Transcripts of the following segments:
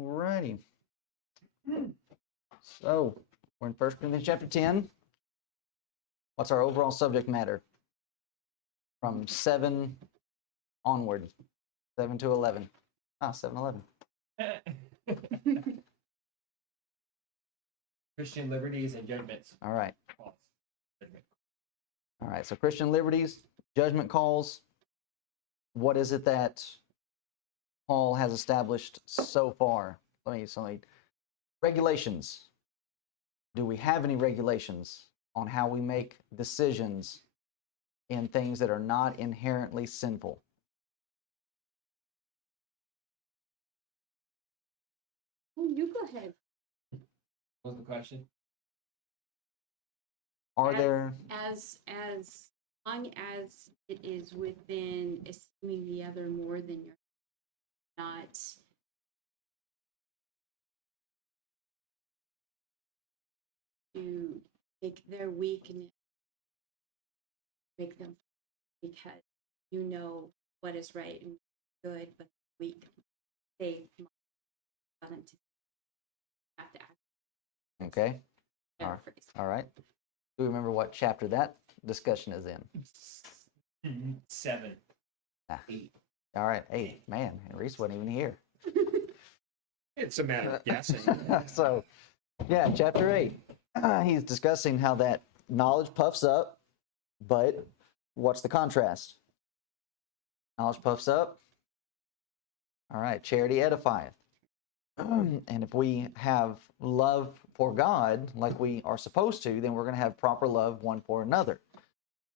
Alrighty. So, we're in 1 Corinthians chapter 10. What's our overall subject matter? From 7 onward. 7 to 11. 7-11. Christian liberties and judgments. All right. Judgment. All right. So, Christian liberties, judgment calls. What is it that Paul has established so far? Let me regulations. Do we have any regulations on how we make decisions in things that are not inherently sinful? Oh, you go ahead. What was the question? Are there as long as it is within esteeming the other more than you're not to make their weakness make them because you know what is right and good, but weak they want them to have to act. okay? Paraphrase. All right. Do you remember what chapter that discussion is in? 7. Ah. 8. All right, 8. Man, and Reese wasn't even here. It's a matter of guessing. So, yeah, chapter 8. He's discussing how that knowledge puffs up, but what's the contrast? Knowledge puffs up. All right, charity edifieth. And if we have love for God like we are supposed to, then we're going to have proper love one for another.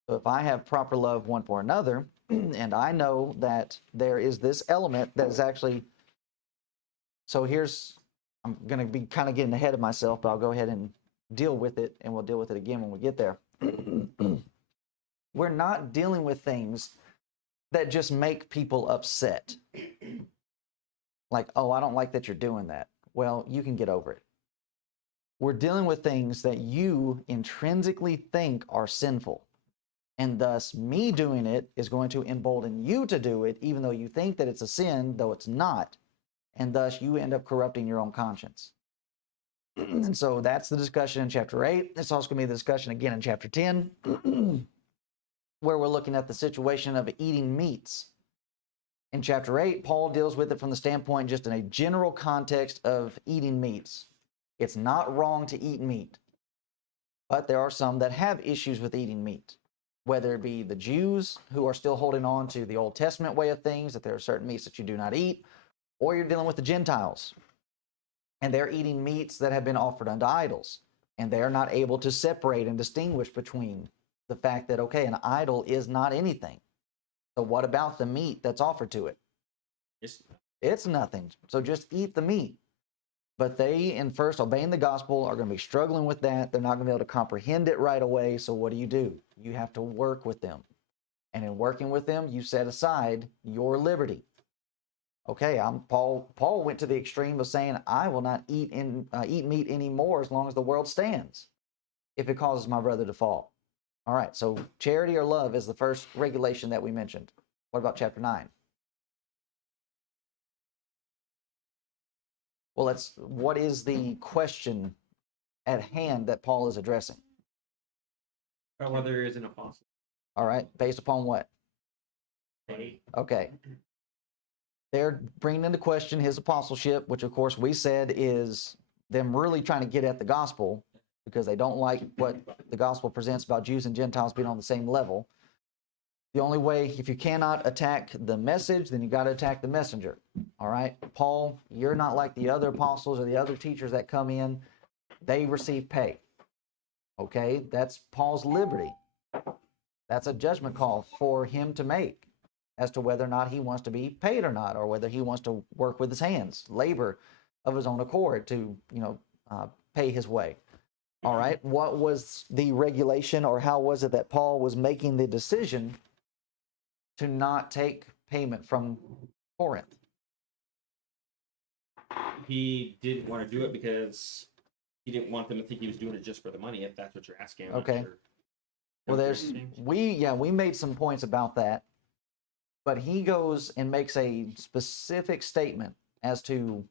So if I have proper love one for another, and I know that there is this element that is actually, so I'm going to be kind of getting ahead of myself, but I'll go ahead and deal with it, and we'll deal with it again when we get there. We're not dealing with things that just make people upset. Like, oh, I don't like that you're doing that. Well, you can get over it. We're dealing with things that you intrinsically think are sinful. And thus, me doing it is going to embolden you to do it, even though you think that it's a sin, though it's not. And thus, you end up corrupting your own conscience. And so that's the discussion in chapter 8. It's also going to be the discussion again in chapter 10, where we're looking at the situation of eating meats. In chapter 8, Paul deals with it from the standpoint just in a general context of eating meats. It's not wrong to eat meat, but there are some that have issues with eating meat, whether it be the Jews who are still holding on to the Old Testament way of things, that there are certain meats that you do not eat, or you're dealing with the Gentiles, and they're eating meats that have been offered unto idols, and they're not able to separate and distinguish between the fact that, okay, an idol is not anything. So what about the meat that's offered to it? It's nothing. So just eat the meat. But they, in first obeying the gospel, are going to be struggling with that. They're not going to be able to comprehend it right away. So what do? You have to work with them. And in working with them, you set aside your liberty. Okay, Paul went to the extreme of saying, I will not eat meat anymore as long as the world stands, if it causes my brother to fall. All right, so charity or love is the first regulation that we mentioned. What about chapter 9? Well, what is the question at hand that Paul is addressing? About whether there is an apostle. All right, based upon what? Okay. They're bringing into question his apostleship, which of course we said is them really trying to get at the gospel, because they don't like what the gospel presents about Jews and Gentiles being on the same level. The only way, if you cannot attack the message, then you got to attack the messenger. All right? Paul, you're not like the other apostles or the other teachers that come in. They receive pay. Okay? That's Paul's liberty. That's a judgment call for him to make as to whether or not he wants to be paid or not, or whether he wants to work with his hands, labor of his own accord to, pay his way. All right? What was the regulation, or how was it that Paul was making the decision to not take payment from Corinth? He didn't want to do it because he didn't want them to think he was doing it just for the money, if that's what you're asking. I'm Okay. not sure. Well, we made some points about that, but he goes and makes a specific statement as to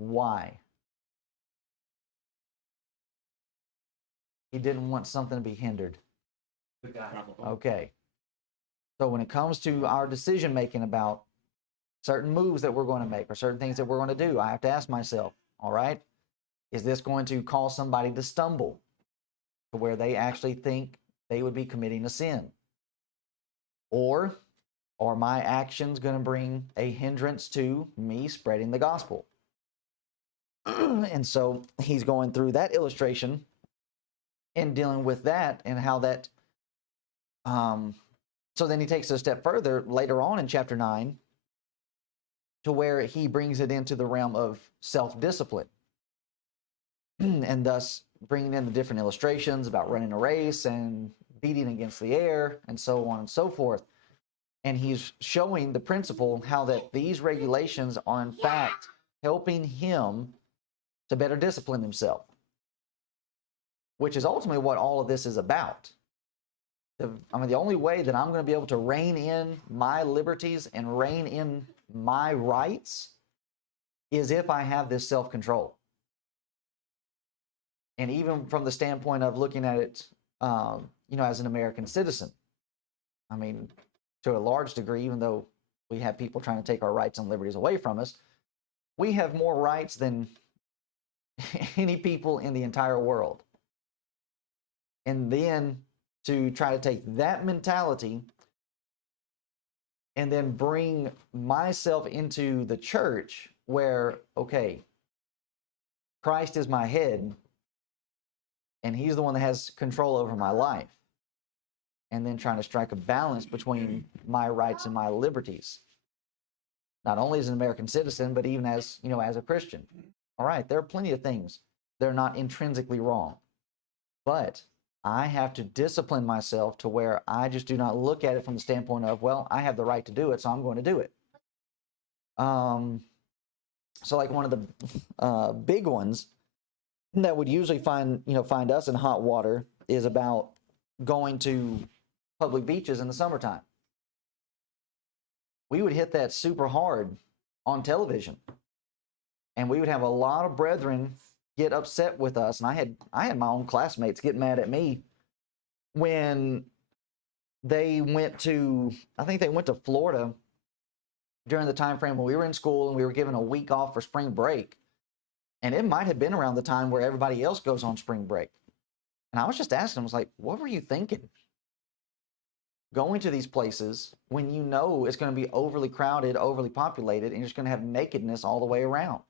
Why? He didn't want something to be hindered. Probably. Okay. So when it comes to our decision making about certain moves that we're going to make or certain things that we're going to do, I have to ask myself, all right, is this going to cause somebody to stumble to where they actually think they would be committing a sin? Or are my actions going to bring a hindrance to me spreading the gospel? And so he's going through that illustration and dealing with that and how that. So then he takes it a step further later on in chapter 9 to where he brings it into the realm of self-discipline and thus bringing in the different illustrations about running a race and beating against the air and so on and so forth. And he's showing the principle how that these regulations are in fact helping him to better discipline himself, which is ultimately what all of this is about. The only way that I'm going to be able to rein in my liberties and rein in my rights is if I have this self-control. And even from the standpoint of looking at it, as an American citizen, I mean, to a large degree, even though we have people trying to take our rights and liberties away from us, we have more rights than any people in the entire world. And then to try to take that mentality and then bring myself into the church where, okay, Christ is my head and he's the one that has control over my life. And then trying to strike a balance between my rights and my liberties. Not only as an American citizen, but even as a Christian. All right, there are plenty of things that are not intrinsically wrong. But I have to discipline myself to where I just do not look at it from the standpoint of, well, I have the right to do it, so I'm going to do it. So like one of the big ones that would usually find us in hot water is about going to public beaches in the summertime. We would hit that super hard on television. And we would have a lot of brethren get upset with us. And I had my own classmates get mad at me when they went to, I think they went to Florida during the time frame when we were in school and we were given a week off for spring break. And it might have been around the time where everybody else goes on spring break. And I was just asking them, I was like, what were you thinking? Going to these places when you know it's going to be overly crowded, overly populated, and you're just going to have nakedness all the way around.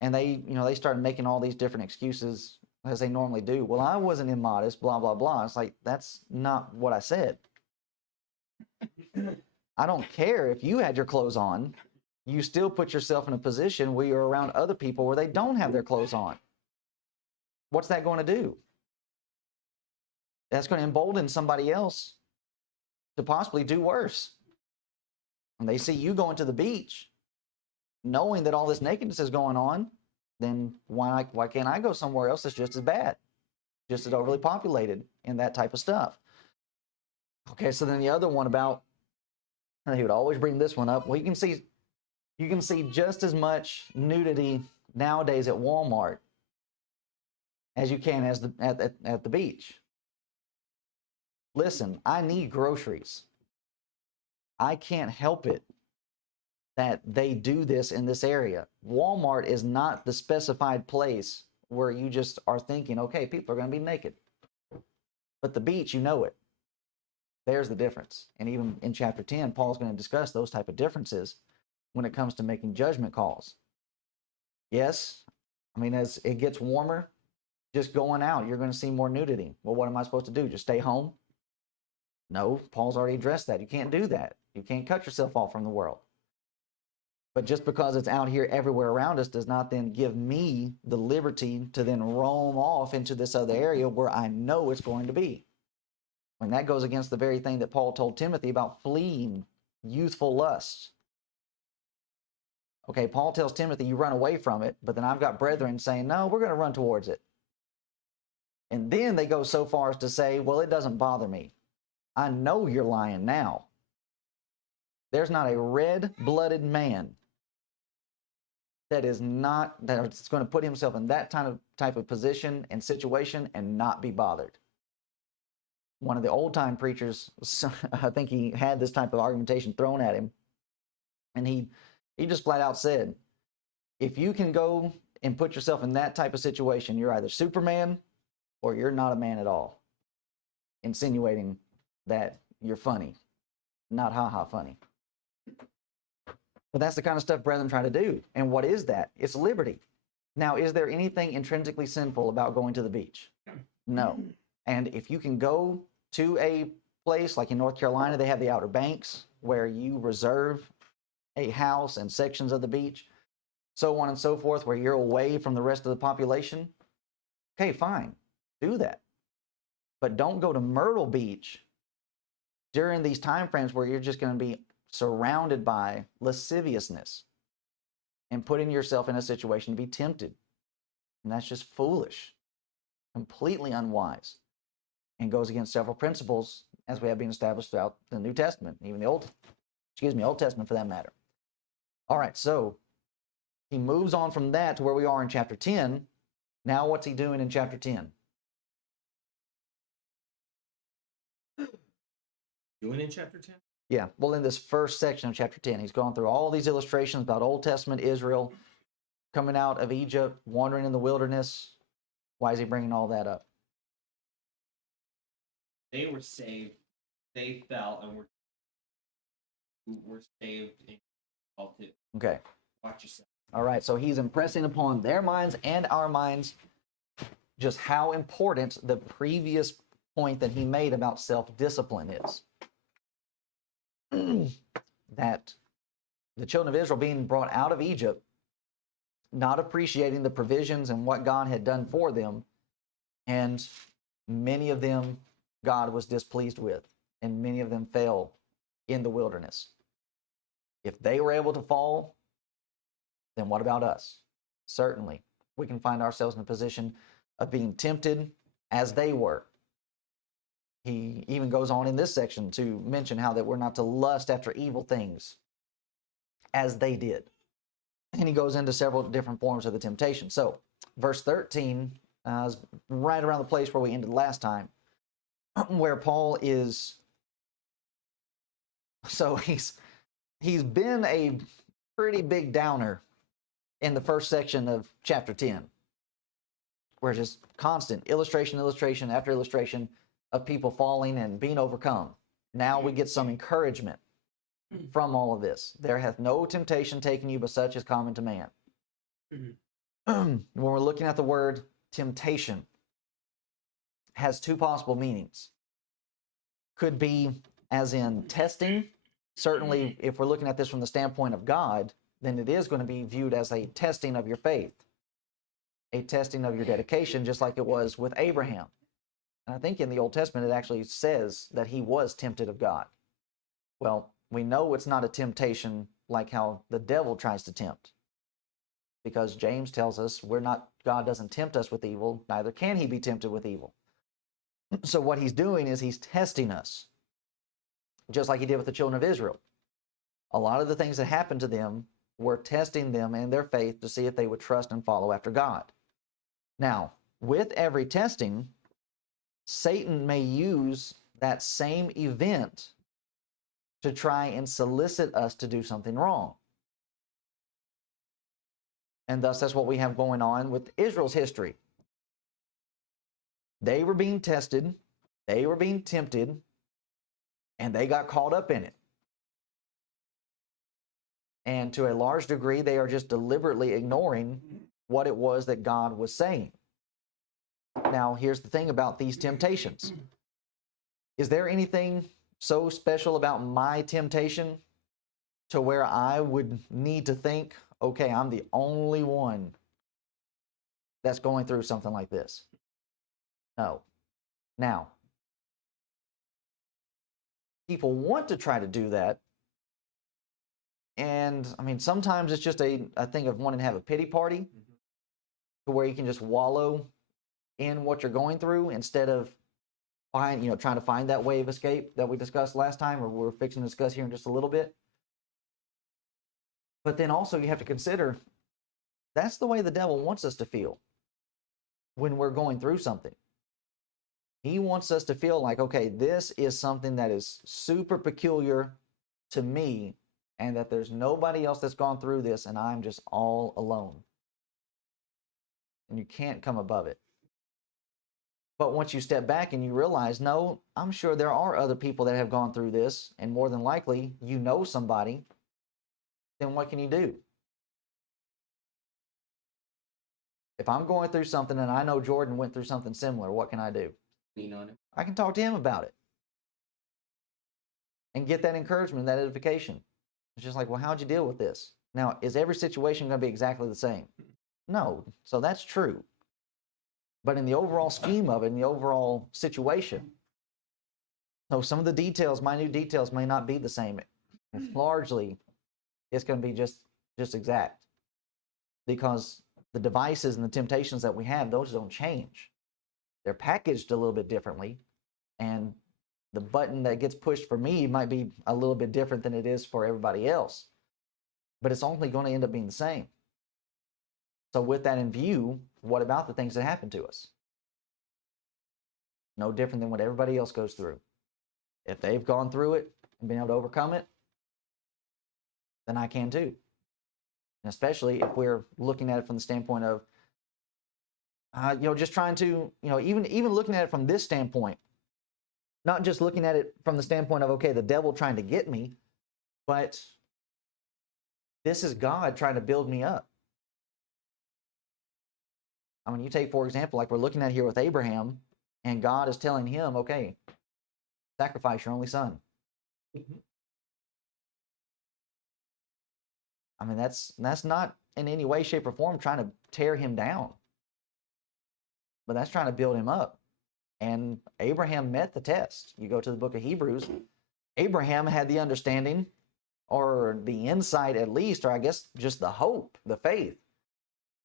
And they started making all these different excuses as they normally do. Well, I wasn't immodest, blah, blah, blah. It's like, that's not what I said. I don't care if you had your clothes on. You still put yourself in a position where you're around other people where they don't have their clothes on. What's that going to do? That's going to embolden somebody else to possibly do worse. When they see you going to the beach, knowing that all this nakedness is going on, then why can't I go somewhere else that's just as bad, just as overly populated and that type of stuff? Okay, so then the other one about, and he would always bring this one up. Well, you can see just as much nudity nowadays at Walmart as you can at the beach. Listen, I need groceries. I can't help it that they do this in this area. Walmart is not the specified place where you just are thinking, okay, people are going to be naked. But the beach, you know it. There's the difference. And even in chapter 10, Paul's going to discuss those type of differences when it comes to making judgment calls. Yes, I mean, as it gets warmer, just going out, you're going to see more nudity. Well, what am I supposed to do? Just stay home? No, Paul's already addressed that. You can't do that. You can't cut yourself off from the world. But just because it's out here everywhere around us does not then give me the liberty to then roam off into this other area where I know it's going to be. And that goes against the very thing that Paul told Timothy about fleeing youthful lusts. Okay, Paul tells Timothy, you run away from it, but then I've got brethren saying, no, we're going to run towards it. And then they go so far as to say, well, it doesn't bother me. I know you're lying now. There's not a red-blooded man that is not, that's going to put himself in that type of position and situation and not be bothered. One of the old time preachers, I think he had this type of argumentation thrown at him, and he just flat out said, if you can go and put yourself in that type of situation, you're either Superman or you're not a man at all. Insinuating that you're funny, not ha-ha funny. But that's the kind of stuff brethren try to do. And what is that? It's liberty. Now, is there anything intrinsically sinful about going to the beach? No. And if you can go to a place like in North Carolina, they have the Outer Banks where you reserve a house and sections of the beach, so on and so forth, where you're away from the rest of the population. Okay, fine. Do that. But don't go to Myrtle Beach during these time frames where you're just going to be surrounded by lasciviousness and putting yourself in a situation to be tempted. And that's just foolish, completely unwise, and goes against several principles as we have been established throughout the New Testament, even the Old Testament for that matter. All right, so he moves on from that to where we are in chapter 10. Now what's he doing in chapter 10? Doing in chapter 10? Yeah, well, in this first section of chapter 10, he's gone through all these illustrations about Old Testament Israel coming out of Egypt, wandering in the wilderness. Why is he bringing all that up? They were saved. They fell and were saved and called to. Okay. Watch yourself. All right, so he's impressing upon their minds and our minds just how important the previous point that he made about self-discipline is. That the children of Israel being brought out of Egypt, not appreciating the provisions and what God had done for them, and many of them God was displeased with, and many of them fell in the wilderness. If they were able to fall, then what about us? Certainly, we can find ourselves in a position of being tempted as they were. He even goes on in this section to mention how that we're not to lust after evil things as they did. And he goes into several different forms of the temptation. So, verse 13 is right around the place where we ended last time, where Paul is, so he's been a pretty big downer in the first section of chapter 10, where just constant illustration after illustration of people falling and being overcome. Now we get some encouragement from all of this. There hath no temptation taken you but such as common to man. When we're looking at the word temptation, has two possible meanings. Could be as in testing. Certainly, if we're looking at this from the standpoint of God, then it is going to be viewed as a testing of your faith, a testing of your dedication, just like it was with Abraham. And I think in the Old Testament, it actually says that he was tempted of God. Well, we know it's not a temptation like how the devil tries to tempt, because James tells us God doesn't tempt us with evil, neither can he be tempted with evil. So what he's doing is he's testing us, just like he did with the children of Israel. A lot of the things that happened to them were testing them in their faith to see if they would trust and follow after God. Now, with every testing, Satan may use that same event to try and solicit us to do something wrong. And thus, that's what we have going on with Israel's history. They were being tested, they were being tempted, and they got caught up in it. And to a large degree, they are just deliberately ignoring what it was that God was saying. Now, here's the thing about these temptations. Is there anything so special about my temptation to where I would need to think, okay, I'm the only one that's going through something like this? No. Now, people want to try to do that. And I mean, sometimes it's just a thing of wanting to have a pity party to where you can just wallow in what you're going through instead of trying to find that way of escape that we discussed last time, or we're fixing to discuss here in just a little bit. But then also you have to consider, That's the way the devil wants us to feel when we're going through something. He wants us to feel like, okay, this is something that is super peculiar to me, and that there's nobody else that's gone through this, and I'm just all alone. And you can't come above it. But once you step back and you realize, no, I'm sure there are other people that have gone through this, and more than likely, you know somebody, then what can you do? If I'm going through something and I know Jordan went through something similar, what can I do? Lean on it. I can talk to him about it and get that encouragement, that edification. It's just like, well, how'd you deal with this? Now, is every situation going to be exactly the same? No. So that's true. But in the overall scheme of it, in the overall situation, so some of the details, minute details, may not be the same. Largely, it's going to be just exact, because the devices and the temptations that we have, those don't change. They're packaged a little bit differently, and the button that gets pushed for me might be a little bit different than it is for everybody else, but it's only going to end up being the same. So with that in view, what about the things that happen to us? No different than what everybody else goes through. If they've gone through it and been able to overcome it, then I can too. And especially if we're looking at it from the standpoint of, just trying to, even looking at it from this standpoint, not just looking at it from the standpoint of, okay, the devil trying to get me, but this is God trying to build me up. I mean, you take, for example, like we're looking at here with Abraham, and God is telling him, okay, sacrifice your only son. I mean, that's not in any way, shape, or form trying to tear him down, but that's trying to build him up. And Abraham met the test. You go to the book of Hebrews, Abraham had the understanding, or the insight at least, or I guess just the hope, the faith,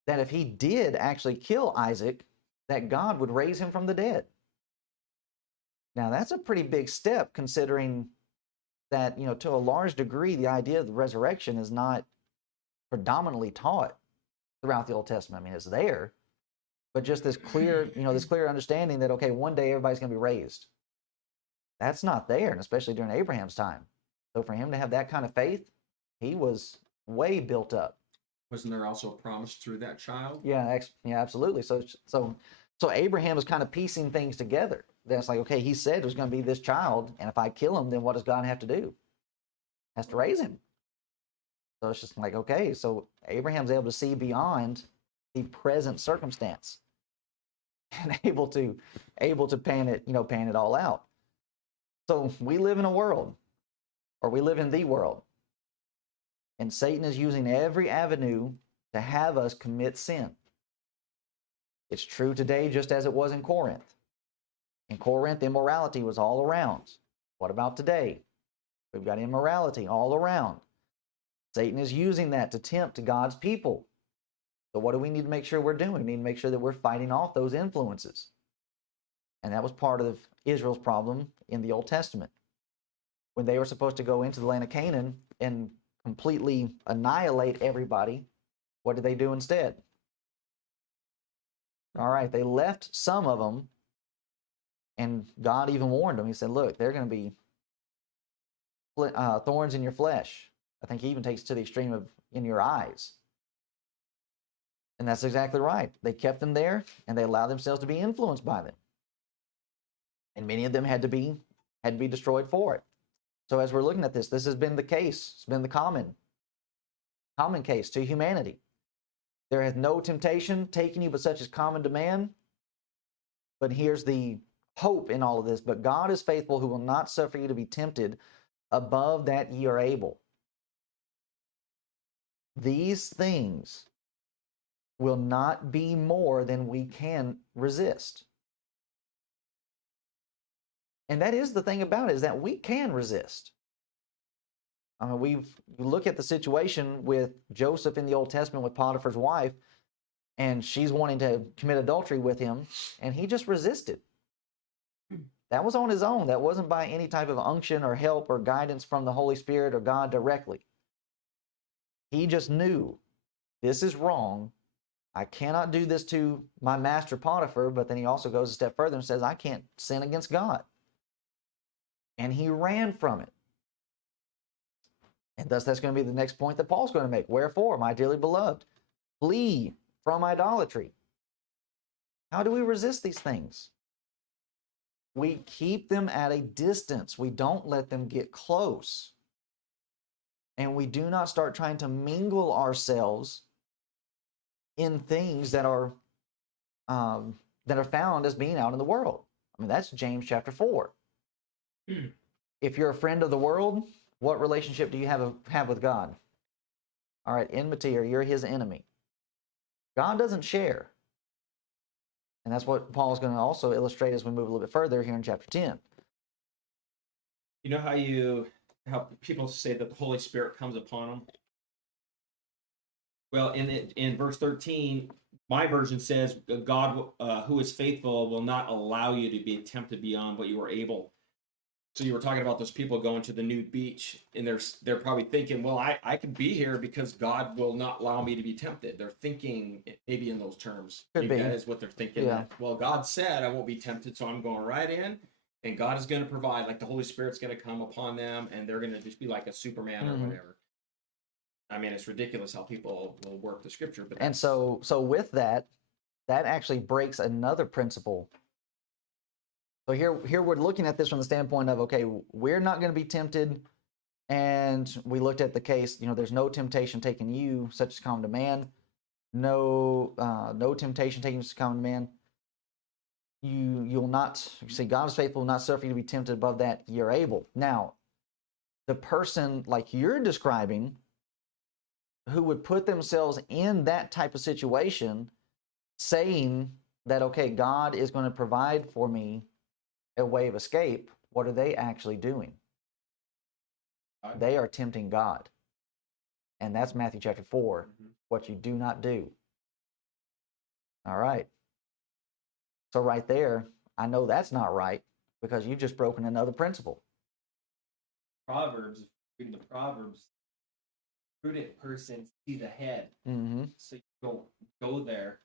that if he did actually kill Isaac, that God would raise him from the dead. Now, that's a pretty big step, considering that, to a large degree, the idea of the resurrection is not predominantly taught throughout the Old Testament. I mean, it's there, but just this clear, this clear understanding that, okay, one day everybody's going to be raised. That's not there, and especially during Abraham's time. So for him to have that kind of faith, he was way built up. Wasn't there also a promise through that child? Yeah, absolutely. So Abraham is kind of piecing things together. That's like, okay, he said there's going to be this child, and if I kill him, then what does God have to do? Has to raise him. So it's just like, okay, so Abraham's able to see beyond the present circumstance and able to pan it all out. So we live in a world, or we live in the world, and Satan is using every avenue to have us commit sin. It's true today just as it was in Corinth. In Corinth, immorality was all around. What about today? We've got immorality all around. Satan is using that to tempt God's people. So what do we need to make sure we're doing? We need to make sure that we're fighting off those influences. And that was part of Israel's problem in the Old Testament. When they were supposed to go into the land of Canaan and completely annihilate everybody, what did they do instead? All right, they left some of them, and God even warned them. He said, look, they're going to be thorns in your flesh. I think he even takes it to the extreme of in your eyes. And that's exactly right. They kept them there, and they allowed themselves to be influenced by them. And many of them had to be destroyed for it. So as we're looking at this has been the case. It's been the common case to humanity. There hath no temptation taken you but such as common to man. But here's the hope in all of this. But God is faithful, who will not suffer you to be tempted above that ye are able. These things will not be more than we can resist. And that is the thing about it, is that we can resist. I mean, you look at the situation with Joseph in the Old Testament with Potiphar's wife, and she's wanting to commit adultery with him, and he just resisted. That was on his own. That wasn't by any type of unction or help or guidance from the Holy Spirit or God directly. He just knew this is wrong. I cannot do this to my master Potiphar, but then he also goes a step further and says, I can't sin against God. And he ran from it. And thus that's going to be the next point that Paul's going to make. Wherefore, my dearly beloved, flee from idolatry. How do we resist these things? We keep them at a distance. We don't let them get close. And we do not start trying to mingle ourselves in things that are found as being out in the world. I mean, that's James chapter 4. If you're a friend of the world, what relationship do you have with God? All right, enmity, or you're his enemy. God doesn't share. And that's what Paul's going to also illustrate as we move a little bit further here in chapter 10. You know how people say that the Holy Spirit comes upon them? Well, in verse 13, my version says, God who is faithful will not allow you to be tempted beyond what you are able. So you were talking about those people going to the nude beach, and they're probably thinking, well, I could be here because God will not allow me to be tempted. They're thinking maybe in those terms. Could Maybe be. that is what they're thinking. Yeah. That, well, God said I won't be tempted, so I'm going right in, and God is going to provide, like the Holy Spirit's going to come upon them, and they're going to just be like a Superman or whatever. I mean, it's ridiculous how people will work the scripture. But And so with that actually breaks another principle. So here we're looking at this from the standpoint of, okay, we're not going to be tempted. And we looked at the case, there's no temptation taking you, such as common to man. No temptation taking you, such as common to man. You'll not, see, God is faithful, will not suffer you to be tempted above that you're able. Now, the person like you're describing, who would put themselves in that type of situation, saying that, okay, God is going to provide for me a way of escape, what are they actually doing? They are tempting God. And that's Matthew chapter 4, what you do not do. All right. So right there, I know that's not right because you've just broken another principle. Proverbs, reading the Proverbs, prudent person sees ahead. Mm-hmm. So you don't go there.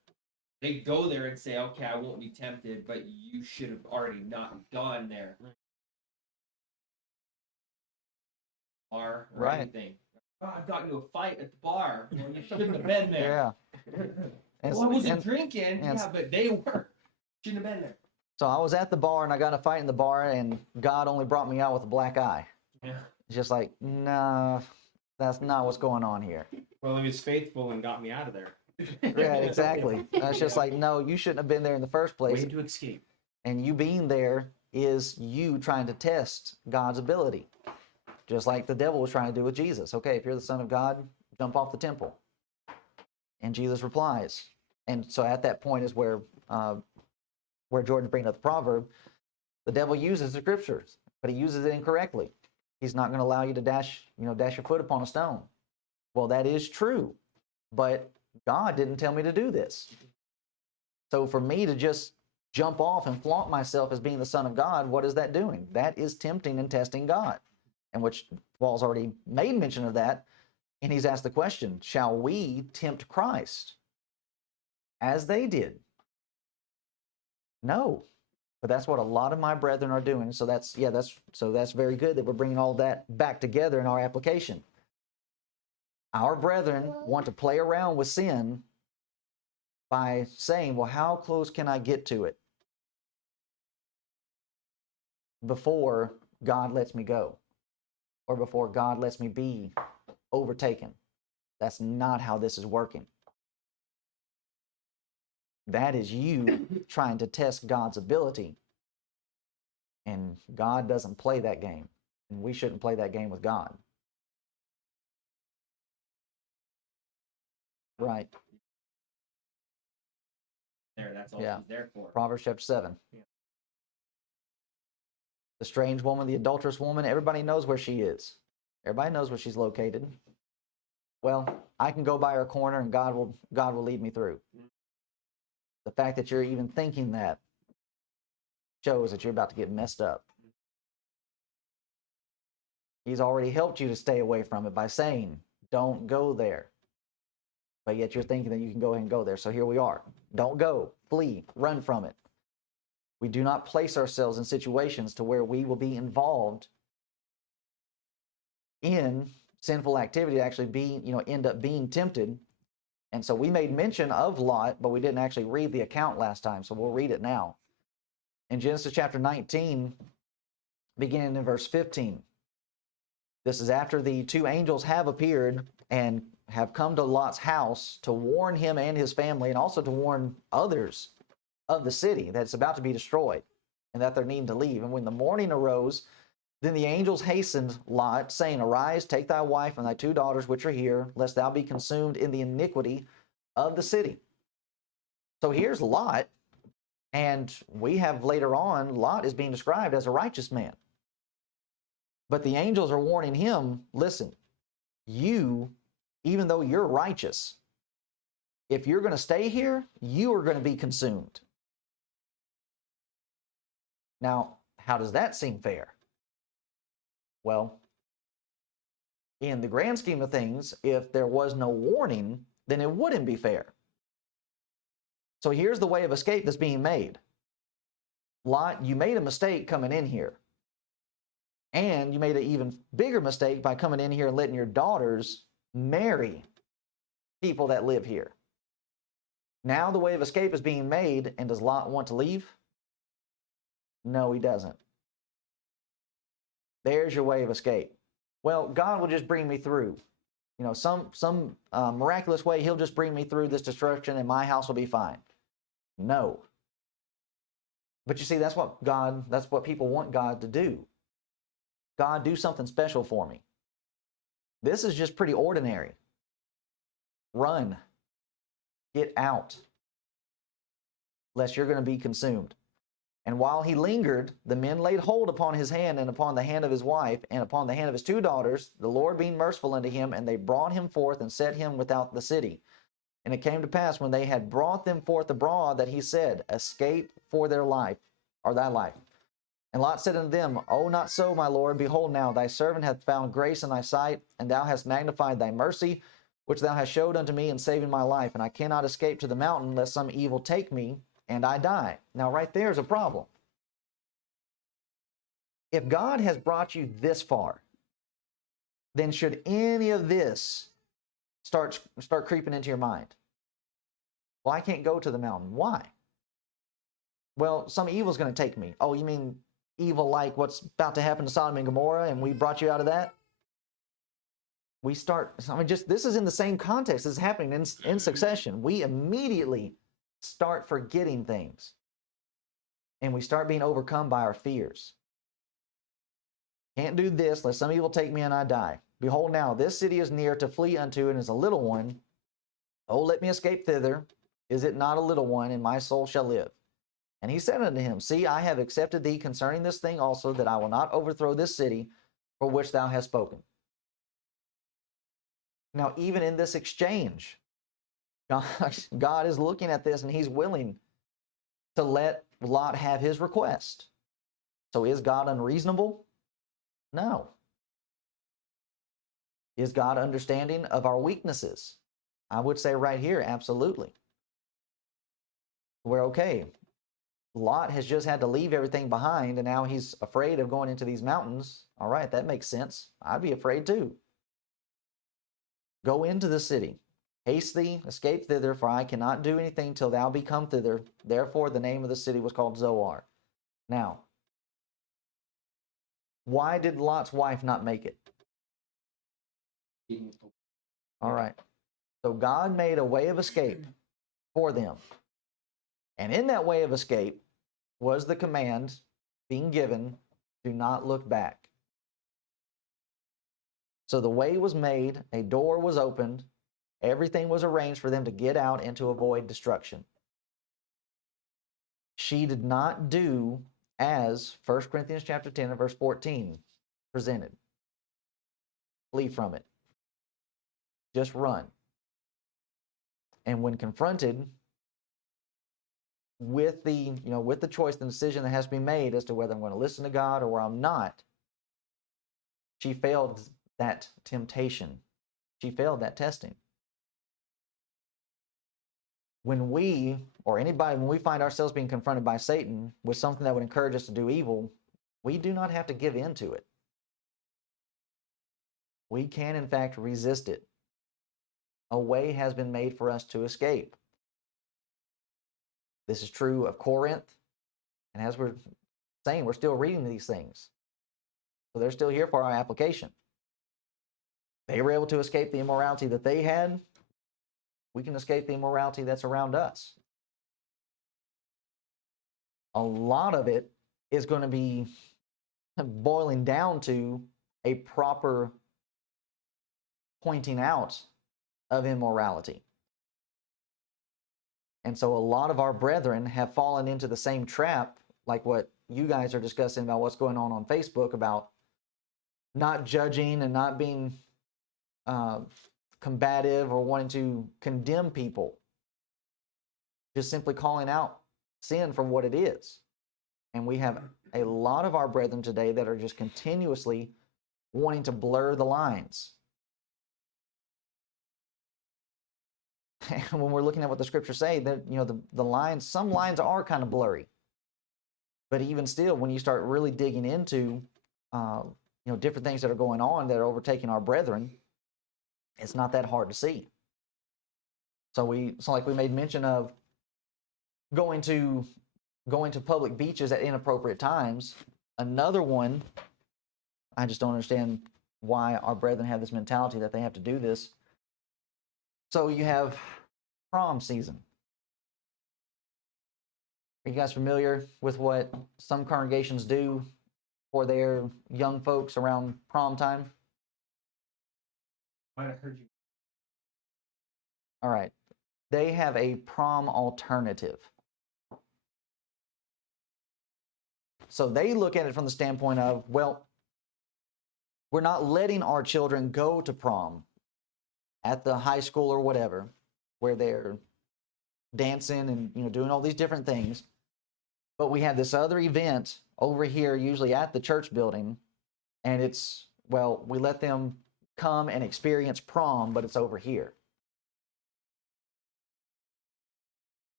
They go there and say, okay, I won't be tempted, but you should have already not gone there. Bar or Right. anything. Oh, I got into a fight at the bar. Well, you shouldn't have been there. Yeah. And, Well, I wasn't and drinking. and- Yeah, but they were. Shouldn't have been there. so I was at the bar and I got in a fight in the bar and God only brought me out with a black eye. Yeah. It's just like, no, that's not what's going on here. well, he was faithful and got me out of there. Yeah, exactly. It's just like, no, you shouldn't have been there in the first place. Way to escape. And you being there is you trying to test God's ability. Just like the devil was trying to do with Jesus. Okay, if you're the Son of God, jump off the temple. And Jesus replies. And so at that point is where Jordan's bringing up the proverb. The devil uses the scriptures, but he uses it incorrectly. He's not going to allow you to dash your foot upon a stone. Well, that is true, but God didn't tell me to do this. So for me to just jump off and flaunt myself as being the Son of God, what is that doing? That is tempting and testing God. And which Paul's already made mention of that. And he's asked the question, shall we tempt Christ as they did? No. But that's what a lot of my brethren are doing. So that's very good that we're bringing all that back together in our application. Our brethren want to play around with sin by saying, well, how close can I get to it before God lets me go or before God lets me be overtaken? That's not how this is working. That is you trying to test God's ability. And God doesn't play that game. And we shouldn't play that game with God. Right. There, that's all Yeah. she's there for. Proverbs chapter 7. Yeah. The strange woman, the adulterous woman, everybody knows where she is. Everybody knows where she's located. Well, I can go by her corner and God will lead me through. The fact that you're even thinking that shows that you're about to get messed up. He's already helped you to stay away from it by saying, don't go there. but yet you're thinking that you can go ahead and go there. So here we are. Don't go, flee, run from it. We do not place ourselves in situations to where we will be involved in sinful activity, actually be, end up being tempted. And so we made mention of Lot, but we didn't actually read the account last time, so we'll read it now. In Genesis chapter 19, beginning in verse 15. This is after the two angels have appeared and have come to Lot's house to warn him and his family, and also to warn others of the city that it's about to be destroyed and that they're needing to leave. And when the morning arose, then the angels hastened Lot, saying, Arise, take thy wife and thy two daughters which are here, lest thou be consumed in the iniquity of the city. So here's Lot, and we have later on, Lot is being described as a righteous man. But the angels are warning him, listen, you, even though you're righteous, if you're going to stay here, you are going to be consumed. Now, how does that seem fair? Well, in the grand scheme of things, if there was no warning, then it wouldn't be fair. So here's the way of escape that's being made. Lot, you made a mistake coming in here. And you made an even bigger mistake by coming in here and letting your daughters marry people that live here. Now the way of escape is being made, and does Lot want to leave? No, he doesn't. There's your way of escape. Well, God will just bring me through. Some miraculous way, he'll just bring me through this destruction and my house will be fine. No. But you see, that's what people want God to do. God, do something special for me. This is just pretty ordinary. Run. Get out. Lest you're going to be consumed. And while he lingered, the men laid hold upon his hand and upon the hand of his wife and upon the hand of his two daughters, the Lord being merciful unto him, and they brought him forth and set him without the city. And it came to pass, when they had brought them forth abroad, that he said, Escape for their life, or thy life. And Lot said unto them, O not so, my Lord, behold now, thy servant hath found grace in thy sight, and thou hast magnified thy mercy, which thou hast showed unto me in saving my life, and I cannot escape to the mountain, lest some evil take me, and I die. Now right there is a problem. If God has brought you this far, then should any of this start creeping into your mind? Well, I can't go to the mountain. Why? Well, some evil is going to take me. Oh, you mean evil like what's about to happen to Sodom and Gomorrah, and we brought you out of that? This is in the same context. This is happening in succession. We immediately start forgetting things, and we start being overcome by our fears. Can't do this, lest some evil take me and I die. Behold now, this city is near to flee unto, and is a little one. Oh, let me escape thither. Is it not a little one, and my soul shall live? And he said unto him, See, I have accepted thee concerning this thing also, that I will not overthrow this city for which thou hast spoken. Now, even in this exchange, God is looking at this, and he's willing to let Lot have his request. So is God unreasonable? No. Is God understanding of our weaknesses? I would say right here, absolutely. We're okay. Lot has just had to leave everything behind, and now he's afraid of going into these mountains. All right, that makes sense. I'd be afraid too. Go into the city. Haste thee, escape thither, for I cannot do anything till thou be come thither. Therefore the name of the city was called Zoar. Now, why did Lot's wife not make it? All right. So God made a way of escape for them. And in that way of escape was the command being given, do not look back. So the way was made, a door was opened, everything was arranged for them to get out and to avoid destruction. She did not do as 1 Corinthians chapter 10 and verse 14 presented. Flee from it. Just run. And when confronted with the choice, the decision that has to be made as to whether I'm going to listen to God or I'm not, she failed that temptation. She failed that testing. when we, or anybody, when we find ourselves being confronted by Satan with something that would encourage us to do evil, we do not have to give in to it. We can, in fact, resist it. A way has been made for us to escape. This is true of Corinth. And as we're saying, we're still reading these things. So they're still here for our application. They were able to escape the immorality that they had. We can escape the immorality that's around us. A lot of it is going to be boiling down to a proper pointing out of immorality. And so a lot of our brethren have fallen into the same trap, like what you guys are discussing about what's going on Facebook about not judging and not being combative or wanting to condemn people. Just simply calling out sin for what it is. And we have a lot of our brethren today that are just continuously wanting to blur the lines. And when we're looking at what the scriptures say, that the lines, some lines are kind of blurry. But even still, when you start really digging into different things that are going on that are overtaking our brethren, it's not that hard to see. So like we made mention of going to public beaches at inappropriate times. Another one, I just don't understand why our brethren have this mentality that they have to do this. So you have prom season. Are you guys familiar with what some congregations do for their young folks around prom time? Might have heard you. All right. They have a prom alternative. So they look at it from the standpoint of, well, we're not letting our children go to prom at the high school or whatever, where they're dancing and doing all these different things. But we have this other event over here, usually at the church building, and we let them come and experience prom, but it's over here.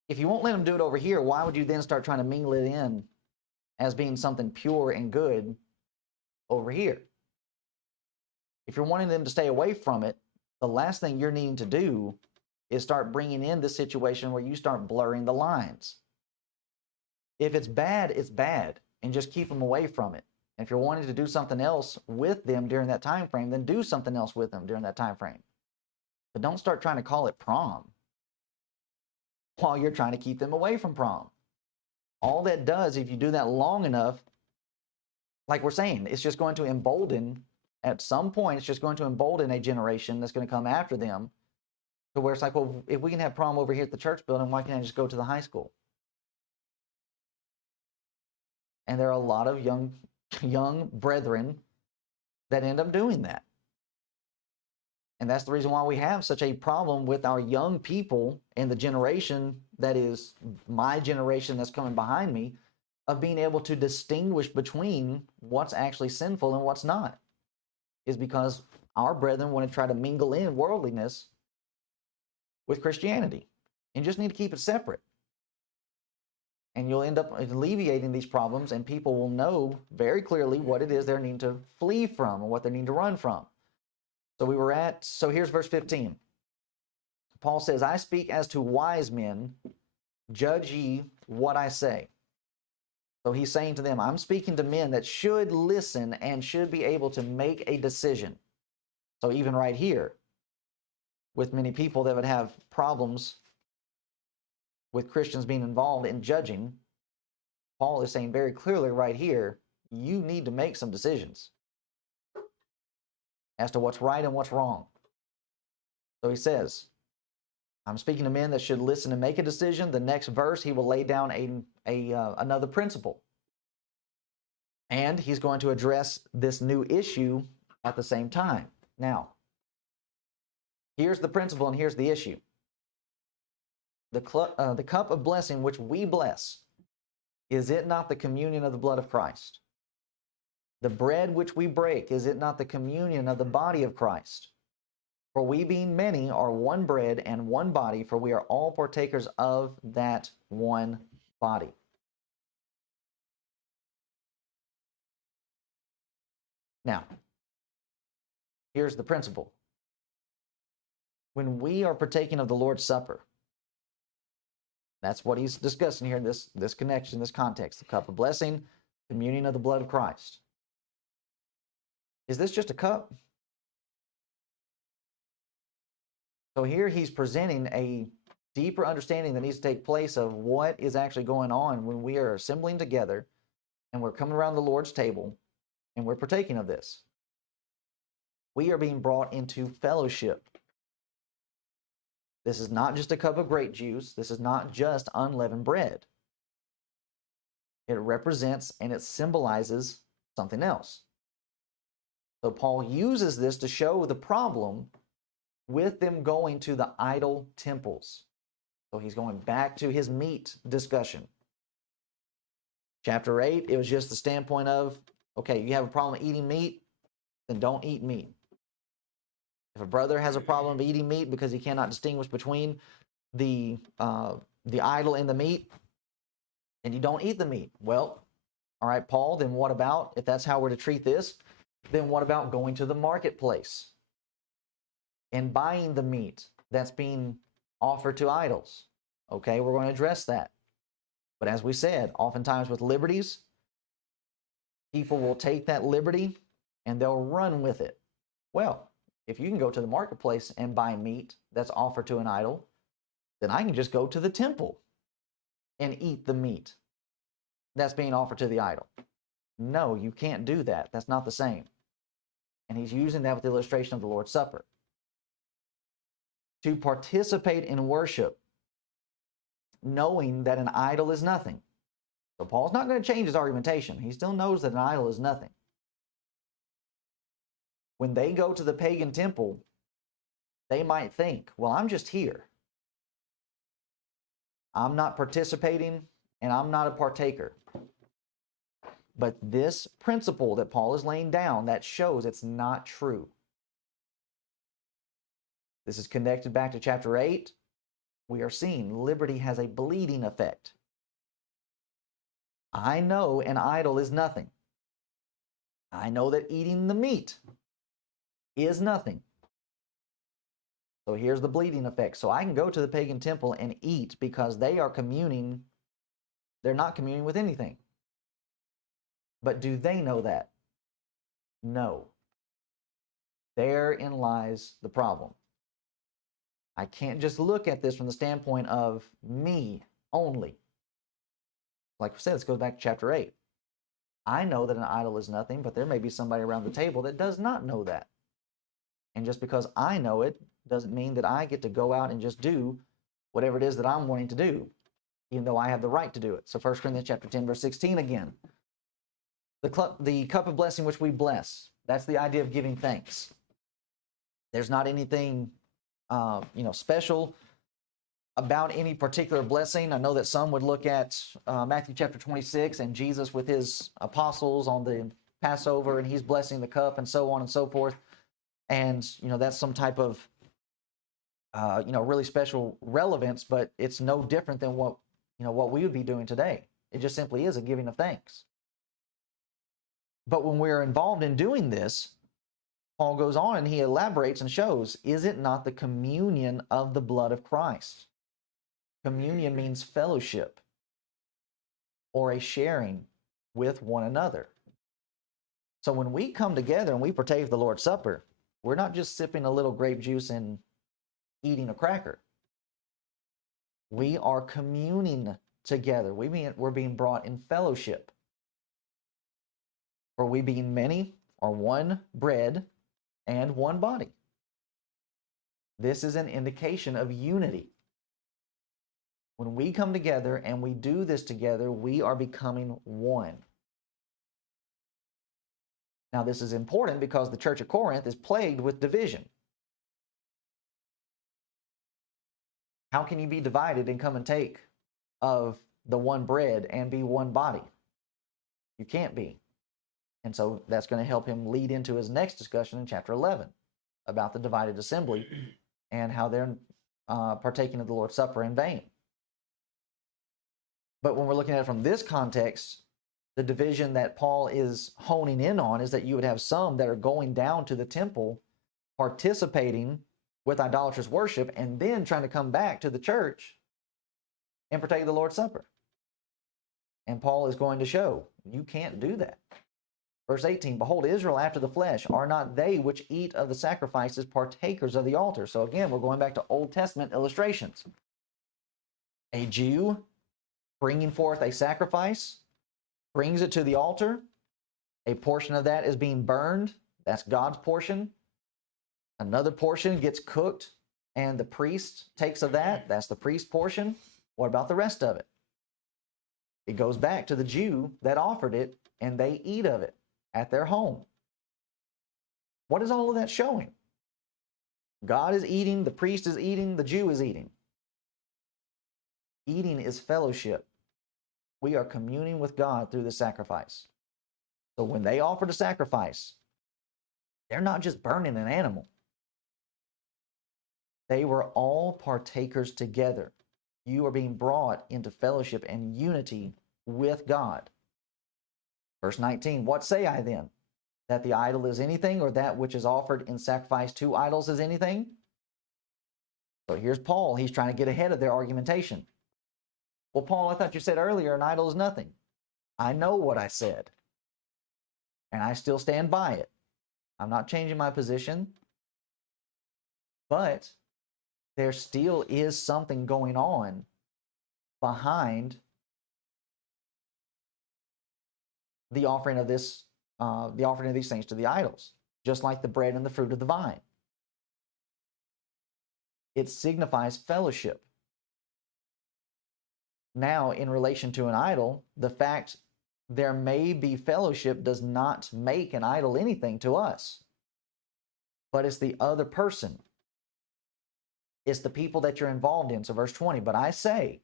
If you won't let them do it over here, why would you then start trying to mingle it in as being something pure and good over here? If you're wanting them to stay away from it, the last thing you're needing to do is start bringing in the situation where you start blurring the lines. If it's bad, it's bad, and just keep them away from it. And if you're wanting to do something else with them during that time frame, then do something else with them during that time frame. But don't start trying to call it prom while you're trying to keep them away from prom. All that does, if you do that long enough, like we're saying, it's just going to embolden, at some point, it's just going to embolden a generation that's going to come after them to where it's like, well, if we can have prom over here at the church building, why can't I just go to the high school? And there are a lot of young brethren that end up doing that. And that's the reason why we have such a problem with our young people and the generation that is my generation that's coming behind me, of being able to distinguish between what's actually sinful and what's not, is because our brethren want to try to mingle in worldliness with Christianity and just need to keep it separate. And you'll end up alleviating these problems, and people will know very clearly what it is they're needing to flee from and what they need to run from. So here's verse 15. Paul says, I speak as to wise men, judge ye what I say. So he's saying to them, I'm speaking to men that should listen and should be able to make a decision. So even right here, with many people that would have problems with Christians being involved in judging, Paul is saying very clearly right here, you need to make some decisions as to what's right and what's wrong. So he says, I'm speaking to men that should listen and make a decision. The next verse, he will lay down another principle. And he's going to address this new issue at the same time. Now, here's the principle and here's the issue. The cup of blessing which we bless, is it not the communion of the blood of Christ? The bread which we break, is it not the communion of the body of Christ? For we being many are one bread and one body, for we are all partakers of that one body. Now, here's the principle. When we are partaking of the Lord's Supper, that's what he's discussing here in this connection, this context, the cup of blessing, communion of the blood of Christ. Is this just a cup? So here he's presenting a deeper understanding that needs to take place of what is actually going on when we are assembling together and we're coming around the Lord's table and we're partaking of this. We are being brought into fellowship. This is not just a cup of grape juice. This is not just unleavened bread. It represents and it symbolizes something else. So Paul uses this to show the problem with them going to the idol temples. So he's going back to his meat discussion. Chapter 8, it was just the standpoint of, okay, you have a problem eating meat, then don't eat meat. If a brother has a problem eating meat because he cannot distinguish between the idol and the meat, then you don't eat the meat. Well, all right, Paul, then what about, if that's how we're to treat this, then what about going to the marketplace and buying the meat that's being offered to idols? Okay, we're going to address that. But as we said, oftentimes with liberties, people will take that liberty and they'll run with it. Well, if you can go to the marketplace and buy meat that's offered to an idol, then I can just go to the temple and eat the meat that's being offered to the idol. No, you can't do that. That's not the same. And he's using that with the illustration of the Lord's Supper. To participate in worship, knowing that an idol is nothing. So Paul's not going to change his argumentation. He still knows that an idol is nothing. When they go to the pagan temple, they might think, well, I'm just here. I'm not participating and I'm not a partaker. But this principle that Paul is laying down, that shows it's not true. This is connected back to chapter 8. We are seeing liberty has a bleeding effect. I know an idol is nothing. I know that eating the meat is nothing. So here's the bleeding effect. So I can go to the pagan temple and eat because they are communing. They're not communing with anything. But do they know that? No. Therein lies the problem. I can't just look at this from the standpoint of me only. Like we said, this goes back to chapter 8. I know that an idol is nothing, but there may be somebody around the table that does not know that. And just because I know it doesn't mean that I get to go out and just do whatever it is that I'm wanting to do, even though I have the right to do it. So 1 Corinthians chapter 10, verse 16 again. The cup of blessing which we bless, that's the idea of giving thanks. There's not anything special about any particular blessing. I know that some would look at Matthew chapter 26 and Jesus with his apostles on the Passover, and he's blessing the cup and so on and so forth. And, that's some type of, really special relevance, but it's no different than what we would be doing today. It just simply is a giving of thanks. But when we're involved in doing this, Paul goes on and he elaborates and shows, is it not the communion of the blood of Christ? Communion means fellowship or a sharing with one another. So when we come together and we partake of the Lord's Supper, we're not just sipping a little grape juice and eating a cracker. We are communing together. We're being brought in fellowship. For we being many are one bread and one body. This is an indication of unity. When we come together and we do this together, we are becoming one. Now, this is important because the church of Corinth is plagued with division. How can you be divided and come and take of the one bread and be one body? You can't be. And so that's going to help him lead into his next discussion in chapter 11 about the divided assembly and how they're partaking of the Lord's Supper in vain. But when we're looking at it from this context, the division that Paul is honing in on is that you would have some that are going down to the temple, participating with idolatrous worship, and then trying to come back to the church and partake of the Lord's Supper. And Paul is going to show you can't do that. Verse 18, behold, Israel after the flesh, are not they which eat of the sacrifices partakers of the altar? So again, we're going back to Old Testament illustrations. A Jew bringing forth a sacrifice, brings it to the altar. A portion of that is being burned. That's God's portion. Another portion gets cooked, and the priest takes of that. That's the priest portion. What about the rest of it? It goes back to the Jew that offered it, and they eat of it at their home. What is all of that showing? God is eating, the priest is eating, the Jew is eating. Eating is fellowship. We are communing with God through the sacrifice. So when they offered a sacrifice, they're not just burning an animal. They were all partakers together. You are being brought into fellowship and unity with God. Verse 19, what say I then? That the idol is anything, or that which is offered in sacrifice to idols is anything? So here's Paul. He's trying to get ahead of their argumentation. Well, Paul, I thought you said earlier an idol is nothing. I know what I said, and I still stand by it. I'm not changing my position, but there still is something going on behind the offering of this, the offering of these things to the idols, just like the bread and the fruit of the vine. It signifies fellowship. Now, in relation to an idol, the fact there may be fellowship does not make an idol anything to us, but it's the other person. It's the people that you're involved in. So verse 20, but I say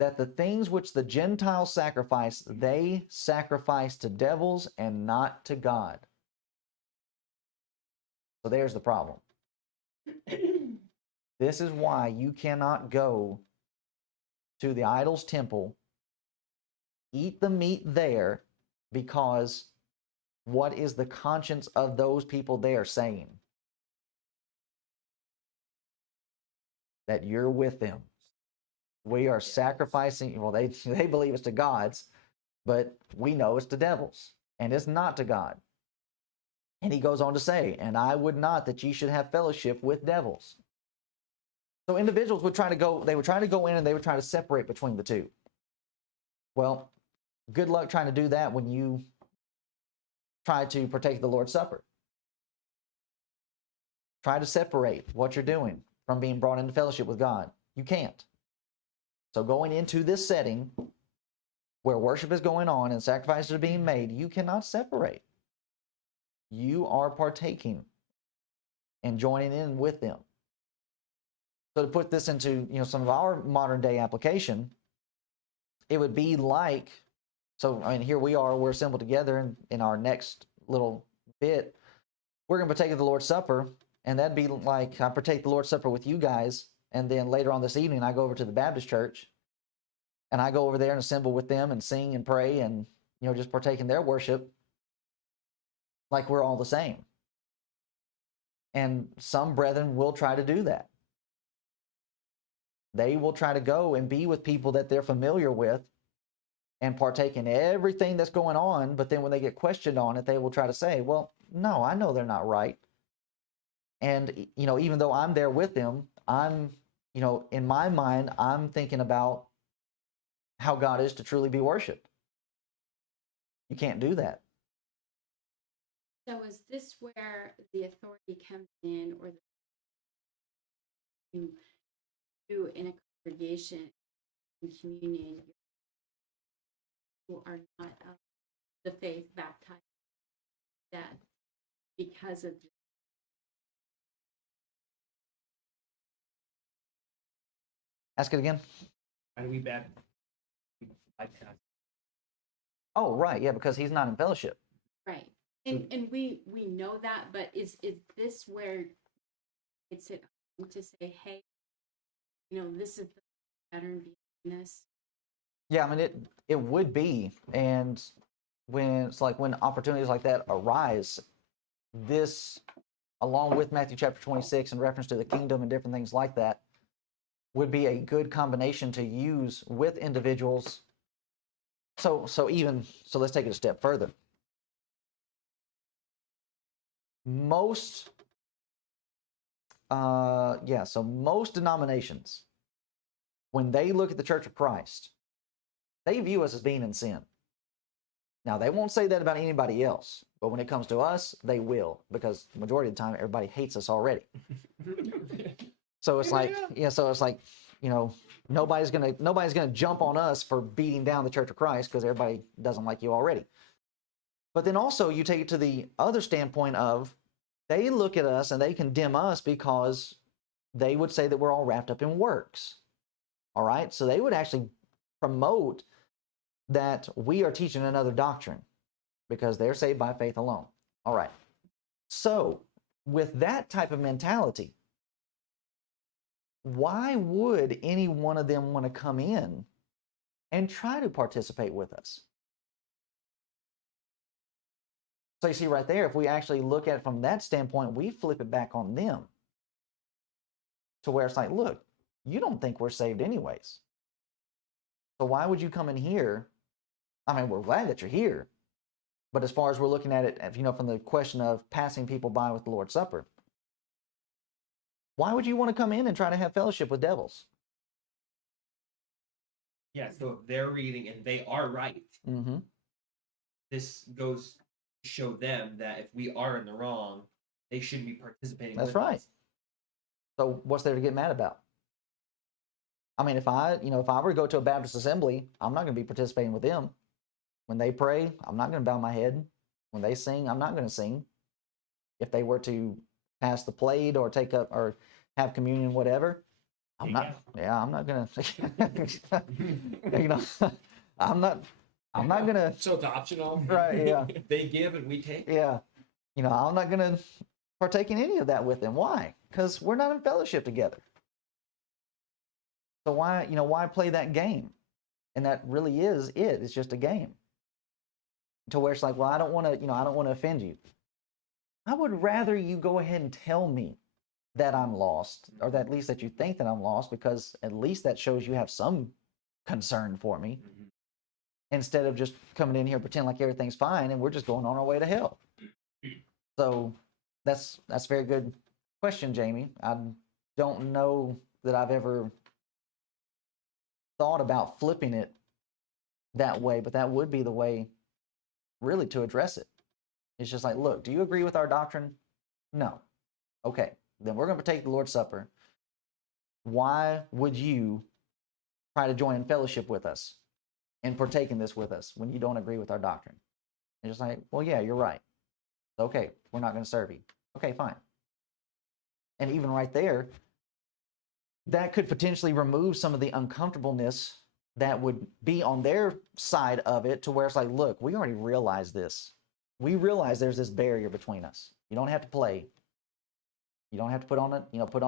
that the things which the Gentiles sacrifice, they sacrifice to devils and not to God. So there's the problem. This is why you cannot go to the idol's temple, eat the meat there, because what is the conscience of those people there saying? That you're with them. We are sacrificing, well, they believe it's to gods, but we know it's to devils, and it's not to God. And he goes on to say, and I would not that ye should have fellowship with devils. So individuals would try to go in and they would try to separate between the two. Well, good luck trying to do that when you try to partake of the Lord's Supper. Try to separate what you're doing from being brought into fellowship with God. You can't. So going into this setting where worship is going on and sacrifices are being made, you cannot separate. You are partaking and joining in with them. So to put this into some of our modern day application, it would be like, so I mean, here we are, we're assembled together, and in our next little bit, we're going to partake of the Lord's Supper, and that'd be like I partake the Lord's Supper with you guys, and then later on this evening I go over to the Baptist church, and I go over there and assemble with them and sing and pray and just partake in their worship like we're all the same. And some brethren will try to do that. They will try to go and be with people that they're familiar with and partake in everything that's going on, but then when they get questioned on it, they will try to say, well, no, I know they're not right. And, even though I'm there with them, I'm, in my mind, I'm thinking about how God is to truly be worshiped. You can't do that. So is this where the authority comes in, or you in a congregation in communion who are not of the faith baptized, that because of Ask it again. How do we bypass? Oh, right. Yeah, because he's not in fellowship. right, And we know that, but is this where it's at home to say, hey, this is the pattern behind this? Yeah, I mean it would be, and when it's like when opportunities like that arise, this, along with Matthew chapter 26 in reference to the kingdom and different things like that, would be a good combination to use with individuals. So let's take it a step further. Most most denominations, when they look at the Church of Christ, they view us as being in sin. Now, they won't say that about anybody else, but when it comes to us, they will, because the majority of the time, everybody hates us already. So it's like, nobody's gonna jump on us for beating down the Church of Christ because everybody doesn't like you already. But then also you take it to the other standpoint of they look at us and they condemn us because they would say that we're all wrapped up in works. All right, so they would actually promote that we are teaching another doctrine because they're saved by faith alone. All right, so with that type of mentality, why would any one of them want to come in and try to participate with us? So you see right there, if we actually look at it from that standpoint, we flip it back on them to where it's like, look, you don't think we're saved anyways. So why would you come in here? I mean, we're glad that you're here. But as far as we're looking at it, from the question of passing people by with the Lord's Supper, why would you want to come in and try to have fellowship with devils? Yeah, so if they're reading and they are right, Mm-hmm. this goes to show them that if we are in the wrong, they shouldn't be participating. That's with right. us. So what's there to get mad about? I mean, if I were to go to a Baptist assembly, I'm not going to be participating with them. When they pray, I'm not going to bow my head. When they sing, I'm not going to sing. If they were to pass the plate or take up or have communion, whatever, I'm not going to, I'm not going to, So it's optional. right, yeah. They give and we take. yeah, I'm not going to partake in any of that with them. Why? Because we're not in fellowship together. So why play that game? And that really is it. It's just a game. To where it's like, well, I don't want to offend you. I would rather you go ahead and tell me that I'm lost, or that at least that you think that I'm lost, because at least that shows you have some concern for me, instead of just coming in here pretending like everything's fine and we're just going on our way to hell. So that's a very good question, Jamie. I don't know that I've ever thought about flipping it that way, but that would be the way really to address it. It's just like, look, do you agree with our doctrine? No. Okay, then we're going to partake the Lord's Supper. Why would you try to join in fellowship with us and partake in this with us when you don't agree with our doctrine? It's just like, well, yeah, you're right. Okay, we're not going to serve you. Okay, fine. And even right there, that could potentially remove some of the uncomfortableness that would be on their side of it, to where it's like, look, we already realize this. We realize there's this barrier between us. You don't have to play. You don't have to put on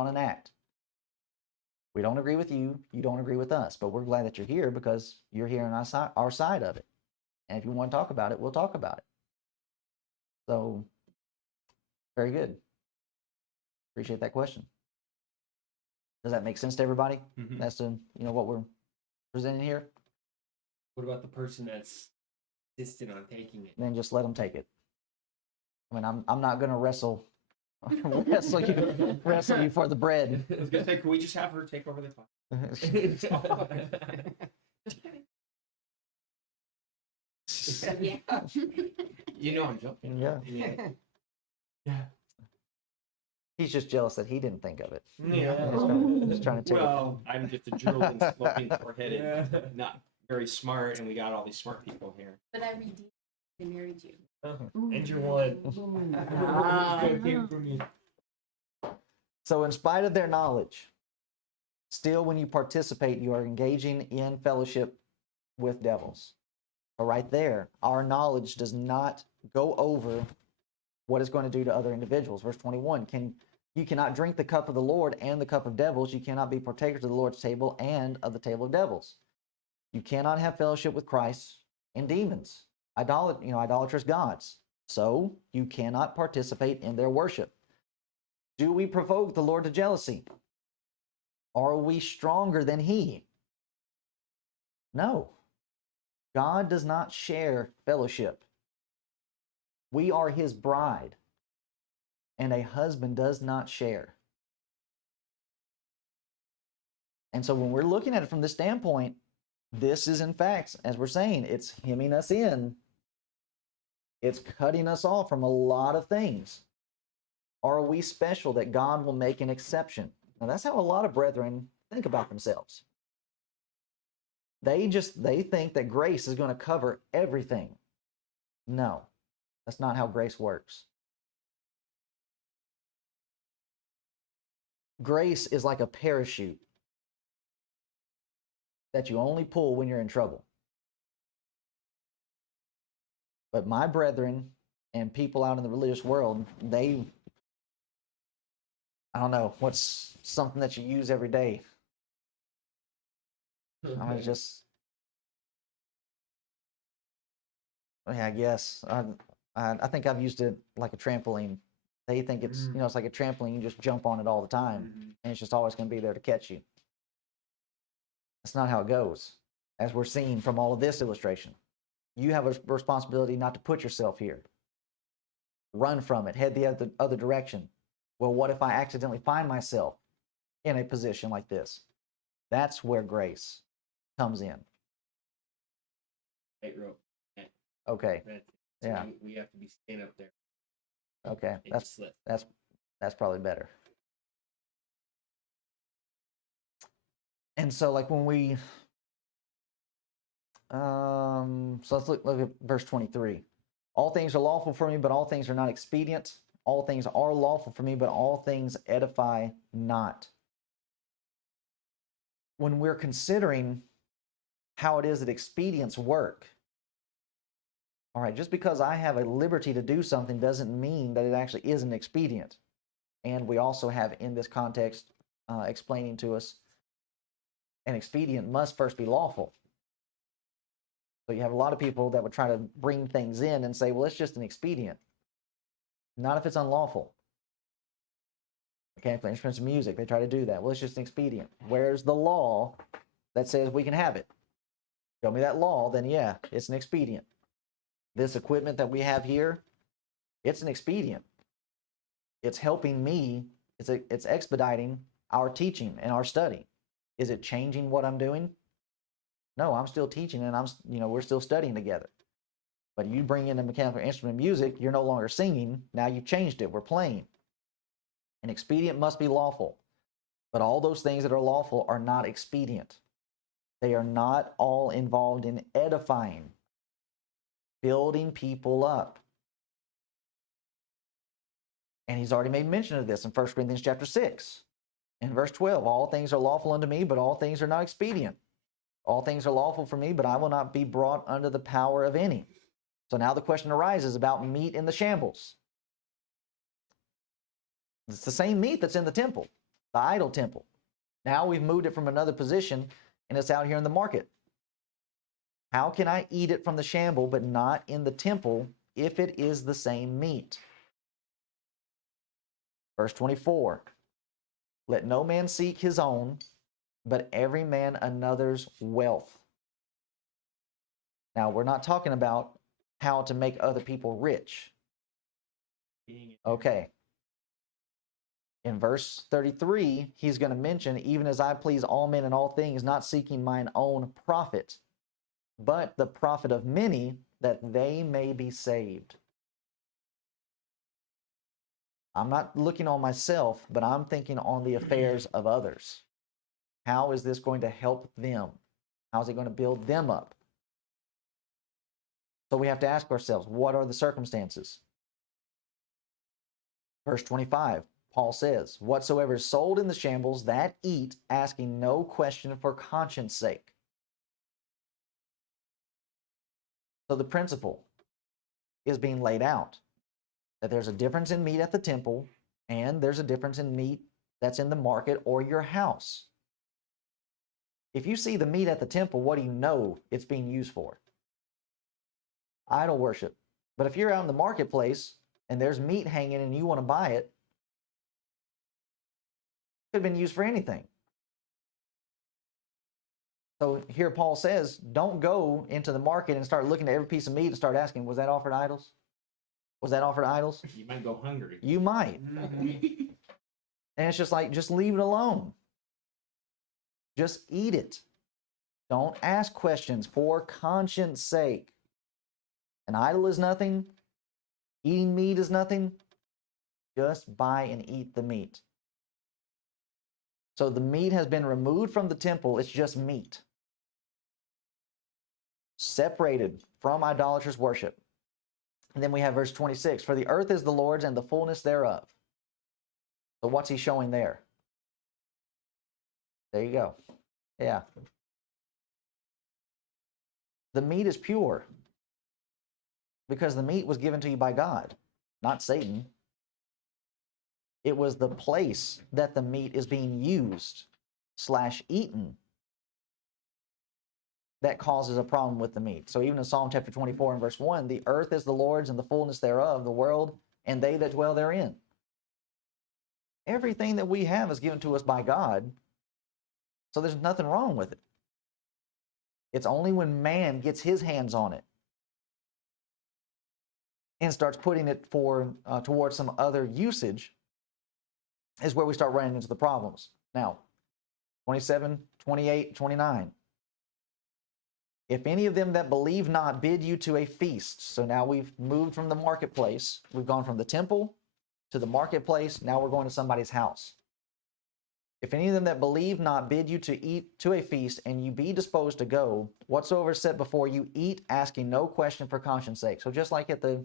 an act. We don't agree with you. You don't agree with us. But we're glad that you're here because you're here on our side of it. And if you want to talk about it, we'll talk about it. So, very good. Appreciate that question. Does that make sense to everybody? Mhm. That's what we're presenting here. What about the person that's insistent on taking it? Then just let them take it. I mean, I'm not going to wrestle you for the bread. I was gonna say, can we just have her take over the talk? Yeah. You know I'm joking. Yeah. Yeah. He's just jealous that he didn't think of it. Yeah. Just trying to take Well, I'm just a drooling, sloping, foreheaded, not very smart, and we got all these smart people here. But I redeemed. I married you. And you won. So in spite of their knowledge, still when you participate, you are engaging in fellowship with devils. So right there, our knowledge does not go over what it's going to do to other individuals. Verse 21, you cannot drink the cup of the Lord and the cup of devils. You cannot be partakers of the Lord's table and of the table of devils. You cannot have fellowship with Christ and demons, idolatrous gods. So you cannot participate in their worship. Do we provoke the Lord to jealousy? Are we stronger than he? No. God does not share fellowship. We are his bride, and a husband does not share. And so when we're looking at it from this standpoint, this is in fact, as we're saying, it's hemming us in. It's cutting us off from a lot of things. Are we special that God will make an exception? Now that's how a lot of brethren think about themselves. They think that grace is going to cover everything. No, that's not how grace works. Grace is like a parachute that you only pull when you're in trouble. But my brethren and people out in the religious world, I don't know, what's something that you use every day? I guess I think I've used it like a trampoline. They think it's it's like a trampoline. You just jump on it all the time, and it's just always going to be there to catch you. That's not how it goes, as we're seeing from all of this illustration. You have a responsibility not to put yourself here. Run from it. Head the other direction. Well, what if I accidentally find myself in a position like this? That's where grace comes in. Tightrope. Okay. So Yeah. we have to be staying up there. Okay. And just slip. That's probably better. And so like when we so let's look at verse 23. All things are lawful for me, but all things are not expedient. All things are lawful for me, but all things edify not. When we're considering how it is that expedients work, all right, just because I have a liberty to do something doesn't mean that it actually is an expedient. And we also have in this context explaining to us an expedient must first be lawful. So you have a lot of people that would try to bring things in and say, well, it's just an expedient. Not if it's unlawful. Mechanical instruments of music, they try to do that. Well, it's just an expedient. Where's the law that says we can have it? Show me that law, then yeah, it's an expedient. This equipment that we have here, it's an expedient. It's helping me, it's expediting our teaching and our study. Is it changing what I'm doing? No, I'm still teaching and we're still studying together. But you bring in a mechanical instrument of music, you're no longer singing, now you've changed it, we're playing. An expedient must be lawful, but all those things that are lawful are not expedient. They are not all involved in edifying, building people up. And he's already made mention of this in 1 Corinthians chapter 6. In verse 12, all things are lawful unto me, but all things are not expedient. All things are lawful for me, but I will not be brought under the power of any. So now the question arises about meat in the shambles. It's the same meat that's in the temple, the idol temple. Now we've moved it from another position, and it's out here in the market. How can I eat it from the shamble, but not in the temple, if it is the same meat? Verse 24, let no man seek his own, but every man another's wealth. Now, we're not talking about how to make other people rich. Okay. In verse 33, he's going to mention, even as I please all men in all things, not seeking mine own profit, but the profit of many, that they may be saved. I'm not looking on myself, but I'm thinking on the affairs of others. How is this going to help them? How is it going to build them up? So we have to ask ourselves, what are the circumstances? Verse 25, Paul says, whatsoever is sold in the shambles, that eat, asking no question for conscience sake. So the principle is being laid out. that there's a difference in meat at the temple and there's a difference in meat that's in the market or your house. If you see the meat at the temple, what do you know it's being used for? Idol worship. But if you're out in the marketplace and there's meat hanging and you want to buy it, it could have been used for anything. So here Paul says, don't go into the market and start looking at every piece of meat and start asking, was that offered to idols? Was that offered to idols? You might go hungry. You might. And it's just like, just leave it alone. Just eat it. Don't ask questions for conscience sake. An idol is nothing. Eating meat is nothing. Just buy and eat the meat. So the meat has been removed from the temple. It's just meat. Separated from idolatrous worship. And then we have verse 26. For the earth is the Lord's and the fullness thereof. So what's he showing there? There you go. Yeah. The meat is pure. Because the meat was given to you by God, not Satan. It was the place that the meat is being used / eaten that causes a problem with the meat. So even in Psalm chapter 24 and verse 1, the earth is the Lord's and the fullness thereof, the world and they that dwell therein. Everything that we have is given to us by God, so there's nothing wrong with it. It's only when man gets his hands on it and starts putting it towards some other usage is where we start running into the problems. Now, 27, 28, 29. If any of them that believe not bid you to a feast. So now we've moved from the marketplace. We've gone from the temple to the marketplace. Now we're going to somebody's house. If any of them that believe not bid you to eat to a feast, and you be disposed to go, whatsoever is set before you, eat, asking no question for conscience sake. So just like at the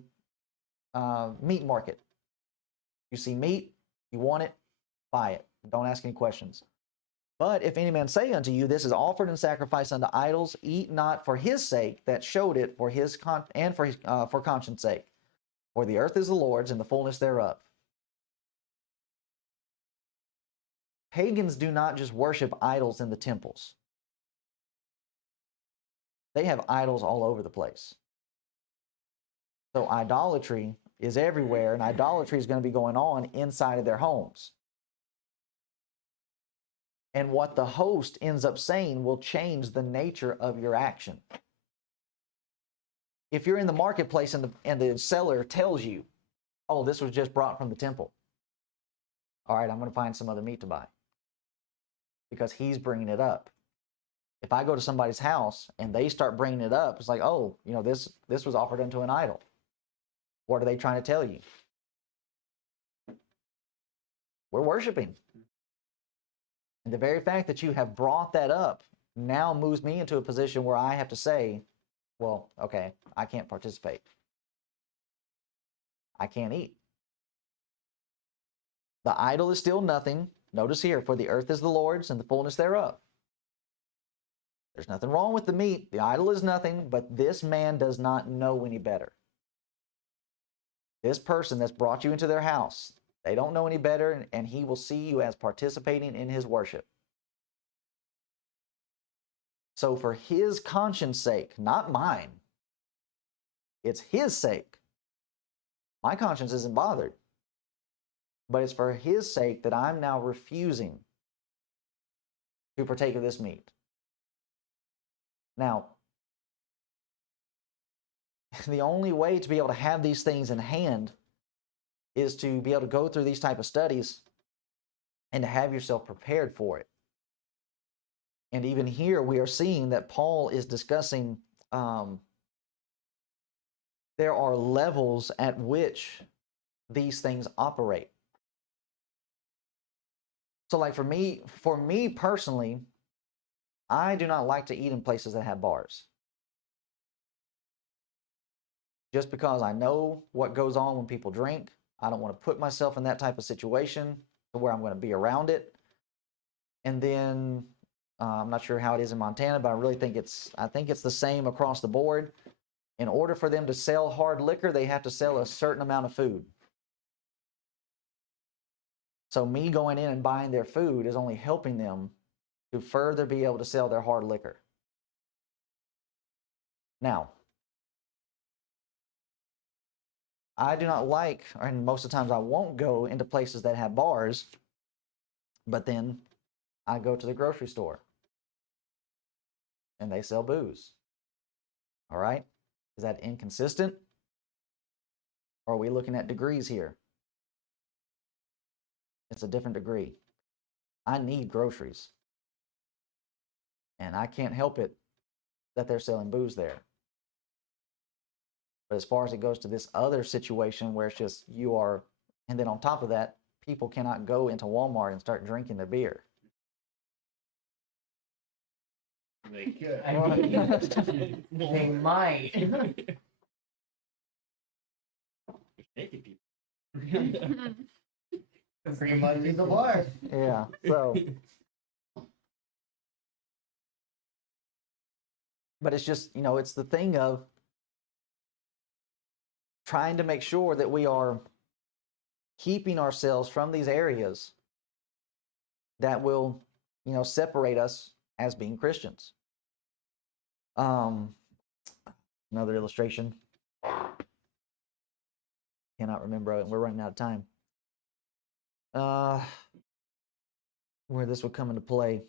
meat market. You see meat, you want it, buy it. Don't ask any questions. But if any man say unto you, this is offered and sacrificed unto idols, eat not for his sake that showed it, for his for conscience sake. For the earth is the Lord's and the fullness thereof. Pagans do not just worship idols in the temples. They have idols all over the place. So idolatry is everywhere, and idolatry is going to be going on inside of their homes. And what the host ends up saying will change the nature of your action. If you're in the marketplace and the seller tells you, oh, this was just brought from the temple. All right, I'm going to find some other meat to buy. Because he's bringing it up. If I go to somebody's house and they start bringing it up, it's like, oh, this was offered unto an idol. What are they trying to tell you? We're worshiping. And the very fact that you have brought that up now moves me into a position where I have to say, well, okay, I can't participate. I can't eat. The idol is still nothing. Notice here, for the earth is the Lord's and the fullness thereof. There's nothing wrong with the meat. The idol is nothing, but this man does not know any better. This person that's brought you into their house, they don't know any better, and he will see you as participating in his worship. So for his conscience sake, not mine, it's his sake. My conscience isn't bothered. But it's for his sake that I'm now refusing to partake of this meat. Now, the only way to be able to have these things in hand is to be able to go through these type of studies and to have yourself prepared for it. And even here, we are seeing that Paul is discussing there are levels at which these things operate. So like for me personally, I do not like to eat in places that have bars. Just because I know what goes on when people drink. I don't want to put myself in that type of situation to where I'm going to be around it. And then I'm not sure how it is in Montana, but I think it's the same across the board. In order for them to sell hard liquor, they have to sell a certain amount of food. So me going in and buying their food is only helping them to further be able to sell their hard liquor. Now, I do not like, and most of the times I won't go into places that have bars, but then I go to the grocery store and they sell booze. All right? Is that inconsistent? Or are we looking at degrees here? It's a different degree. I need groceries. And I can't help it that they're selling booze there. But as far as it goes to this other situation where it's just you are, and then on top of that, people cannot go into Walmart and start drinking their beer. They could. I mean, they might. Naked people. Pretty much is a bar. Yeah. So, but it's just, it's the thing of trying to make sure that we are keeping ourselves from these areas that will, separate us as being Christians. Another illustration. Cannot remember. We're running out of time. Where this would come into play.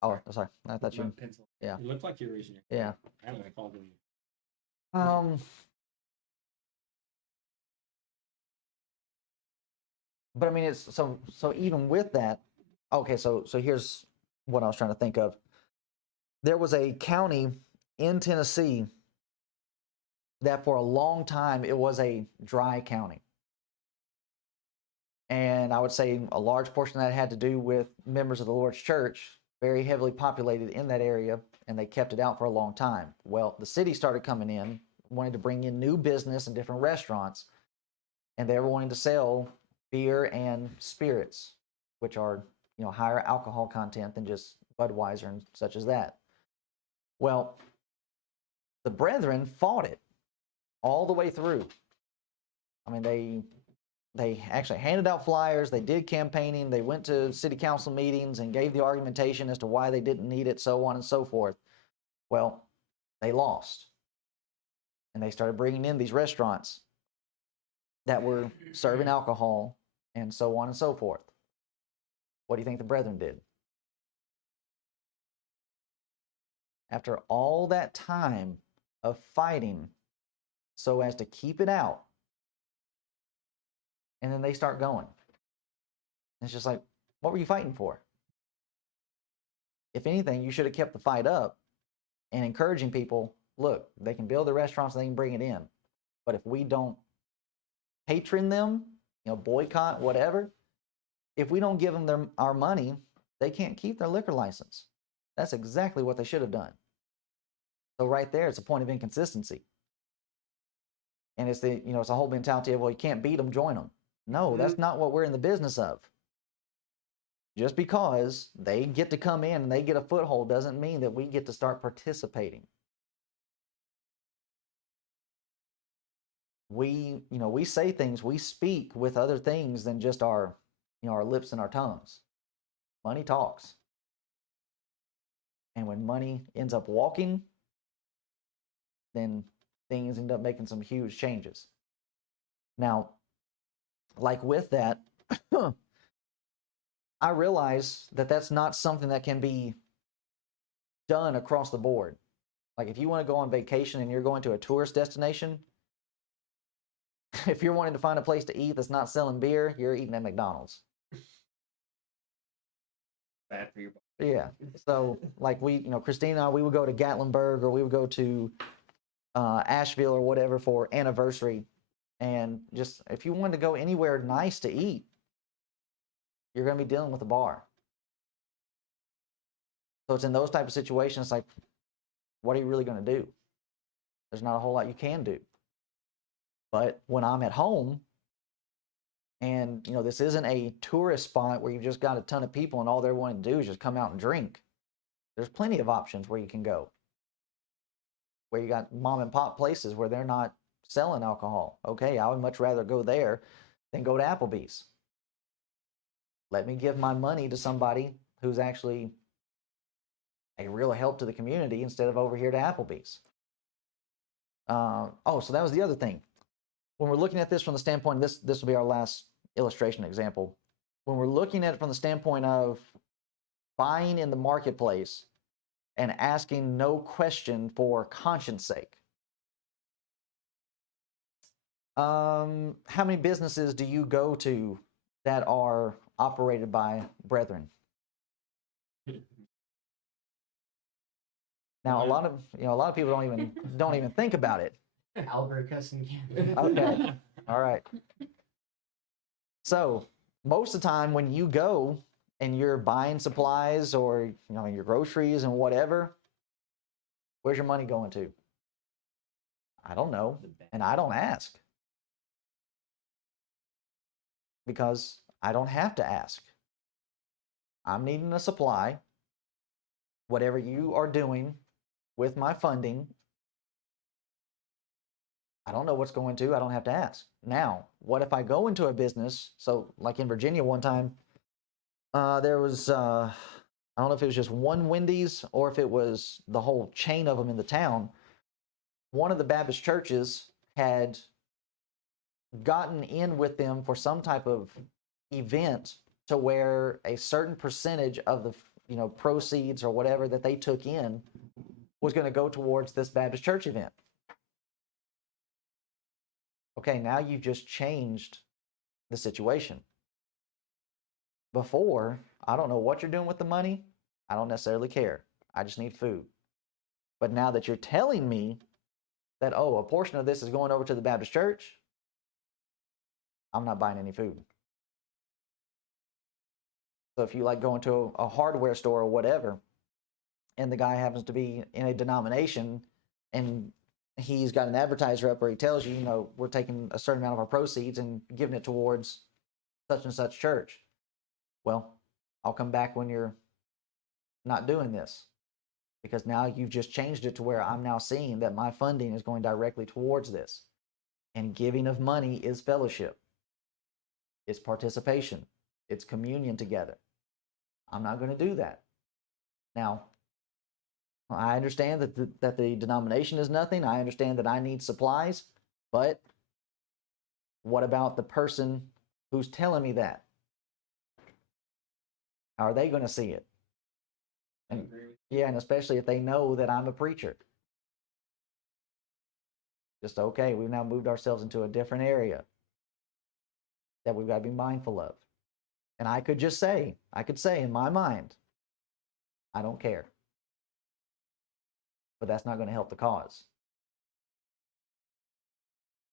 Oh, sorry. I thought you. Pencil. Yeah. You look like you're raising your Yeah. I don't know, I called him. But I mean, it's so even with that, okay, so here's what I was trying to think of. There was a county in Tennessee that for a long time it was a dry county. And I would say a large portion of that had to do with members of the Lord's church, very heavily populated in that area, and they kept it out for a long time. Well, the city started coming in, wanted to bring in new business and different restaurants, and they were wanting to sell beer and spirits, which are, higher alcohol content than just Budweiser and such as that. Well, the brethren fought it all the way through. I mean, they actually handed out flyers, they did campaigning, they went to city council meetings and gave the argumentation as to why they didn't need it, so on and so forth. Well, they lost. And they started bringing in these restaurants that were serving alcohol and so on and so forth. What do you think the brethren did? After all that time of fighting so as to keep it out, and then they start going. It's just like, what were you fighting for? If anything, you should have kept the fight up and encouraging people, look, they can build the restaurants, they can bring it in. But if we don't patron them, boycott, whatever, if we don't give them our money, they can't keep their liquor license. That's exactly what they should have done. So right there, it's a point of inconsistency. And it's it's a whole mentality of, well, you can't beat them, join them. No, that's not what we're in the business of. Just because they get to come in and they get a foothold doesn't mean that we get to start participating. We say things, we speak with other things than just our lips and our tongues. Money talks. And when money ends up walking, then things end up making some huge changes. Now, like with that, I realize that that's not something that can be done across the board. Like if you want to go on vacation and you're going to a tourist destination, if you're wanting to find a place to eat that's not selling beer, you're eating at McDonald's. Bad for your body. Yeah. So like Christina and I, we would go to Gatlinburg or we would go to Asheville or whatever for anniversary. And just if you wanted to go anywhere nice to eat, you're going to be dealing with a bar. So it's in those type of situations like, what are you really going to do? There's not a whole lot you can do. But when I'm at home and, this isn't a tourist spot where you've just got a ton of people and all they're wanting to do is just come out and drink. There's plenty of options where you can go. Where you got mom and pop places where they're not selling alcohol. Okay, I would much rather go there then go to Applebee's. Let me give my money to somebody who's actually a real help to the community instead of over here to Applebee's. So that was the other thing. When we're looking at this from the standpoint, this will be our last illustration example. When we're looking at it from the standpoint of buying in the marketplace and asking no question for conscience sake. How many businesses do you go to that are operated by brethren? Now, a lot of people don't even think about it. Albert Custom Canada. Okay, all right. So most of the time when you go and you're buying supplies or your groceries and whatever, where's your money going to? I don't know, and I don't ask because I don't have to ask. I'm needing a supply. Whatever you are doing with my funding, I don't know what's going to. I don't have to ask. Now, what if I go into a business? So, like in Virginia, one time, there was I don't know if it was just one Wendy's or if it was the whole chain of them in the town. One of the Baptist churches had gotten in with them for some type of event to where a certain percentage of the proceeds or whatever that they took in was going to go towards this Baptist church event. Okay, now you've just changed the situation. Before, I don't know what you're doing with the money. I don't necessarily care. I just need food. But now that you're telling me that, a portion of this is going over to the Baptist church, I'm not buying any food. So if you like going to a hardware store or whatever, and the guy happens to be in a denomination and he's got an advertiser up where he tells you, we're taking a certain amount of our proceeds and giving it towards such and such church. Well, I'll come back when you're not doing this, because now you've just changed it to where I'm now seeing that my funding is going directly towards this. And giving of money is fellowship. It's participation. It's communion together. I'm not going to do that. Now, I understand that the denomination is nothing. I understand that I need supplies. But what about the person who's telling me that? How are they going to see it? And, yeah, and especially if they know that I'm a preacher. Just, okay, we've now moved ourselves into a different area that we've got to be mindful of. And I could say in my mind, I don't care. But that's not going to help the cause.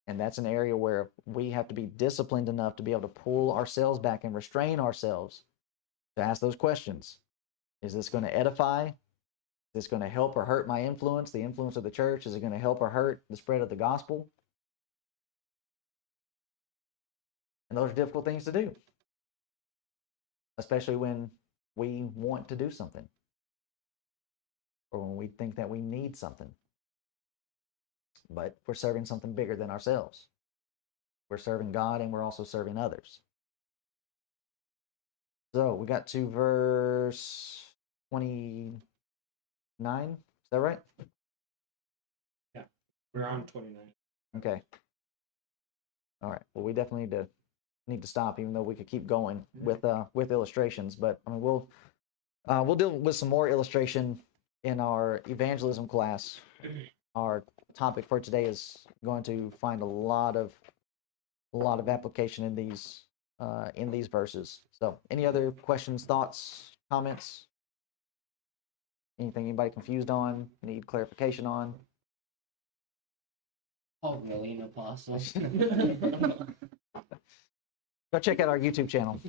And that's an area where we have to be disciplined enough to be able to pull ourselves back and restrain ourselves to ask those questions. Is this going to edify? Is this going to help or hurt my influence, the influence of the church? Is it going to help or hurt the spread of the gospel? And those are difficult things to do, especially when we want to do something or when we think that we need something. But we're serving something bigger than ourselves. We're serving God and we're also serving others. So we got to verse 29. Is that right? Yeah, we're on 29. Okay. All right. Well, we definitely need to stop, even though we could keep going with illustrations. But I mean, we'll deal with some more illustration in our evangelism class. Our topic for today is going to find a lot of application in these verses. So, any other questions, thoughts, comments? Anything anybody confused on? Need clarification on? Oh, really, an apostle? Go check out our YouTube channel.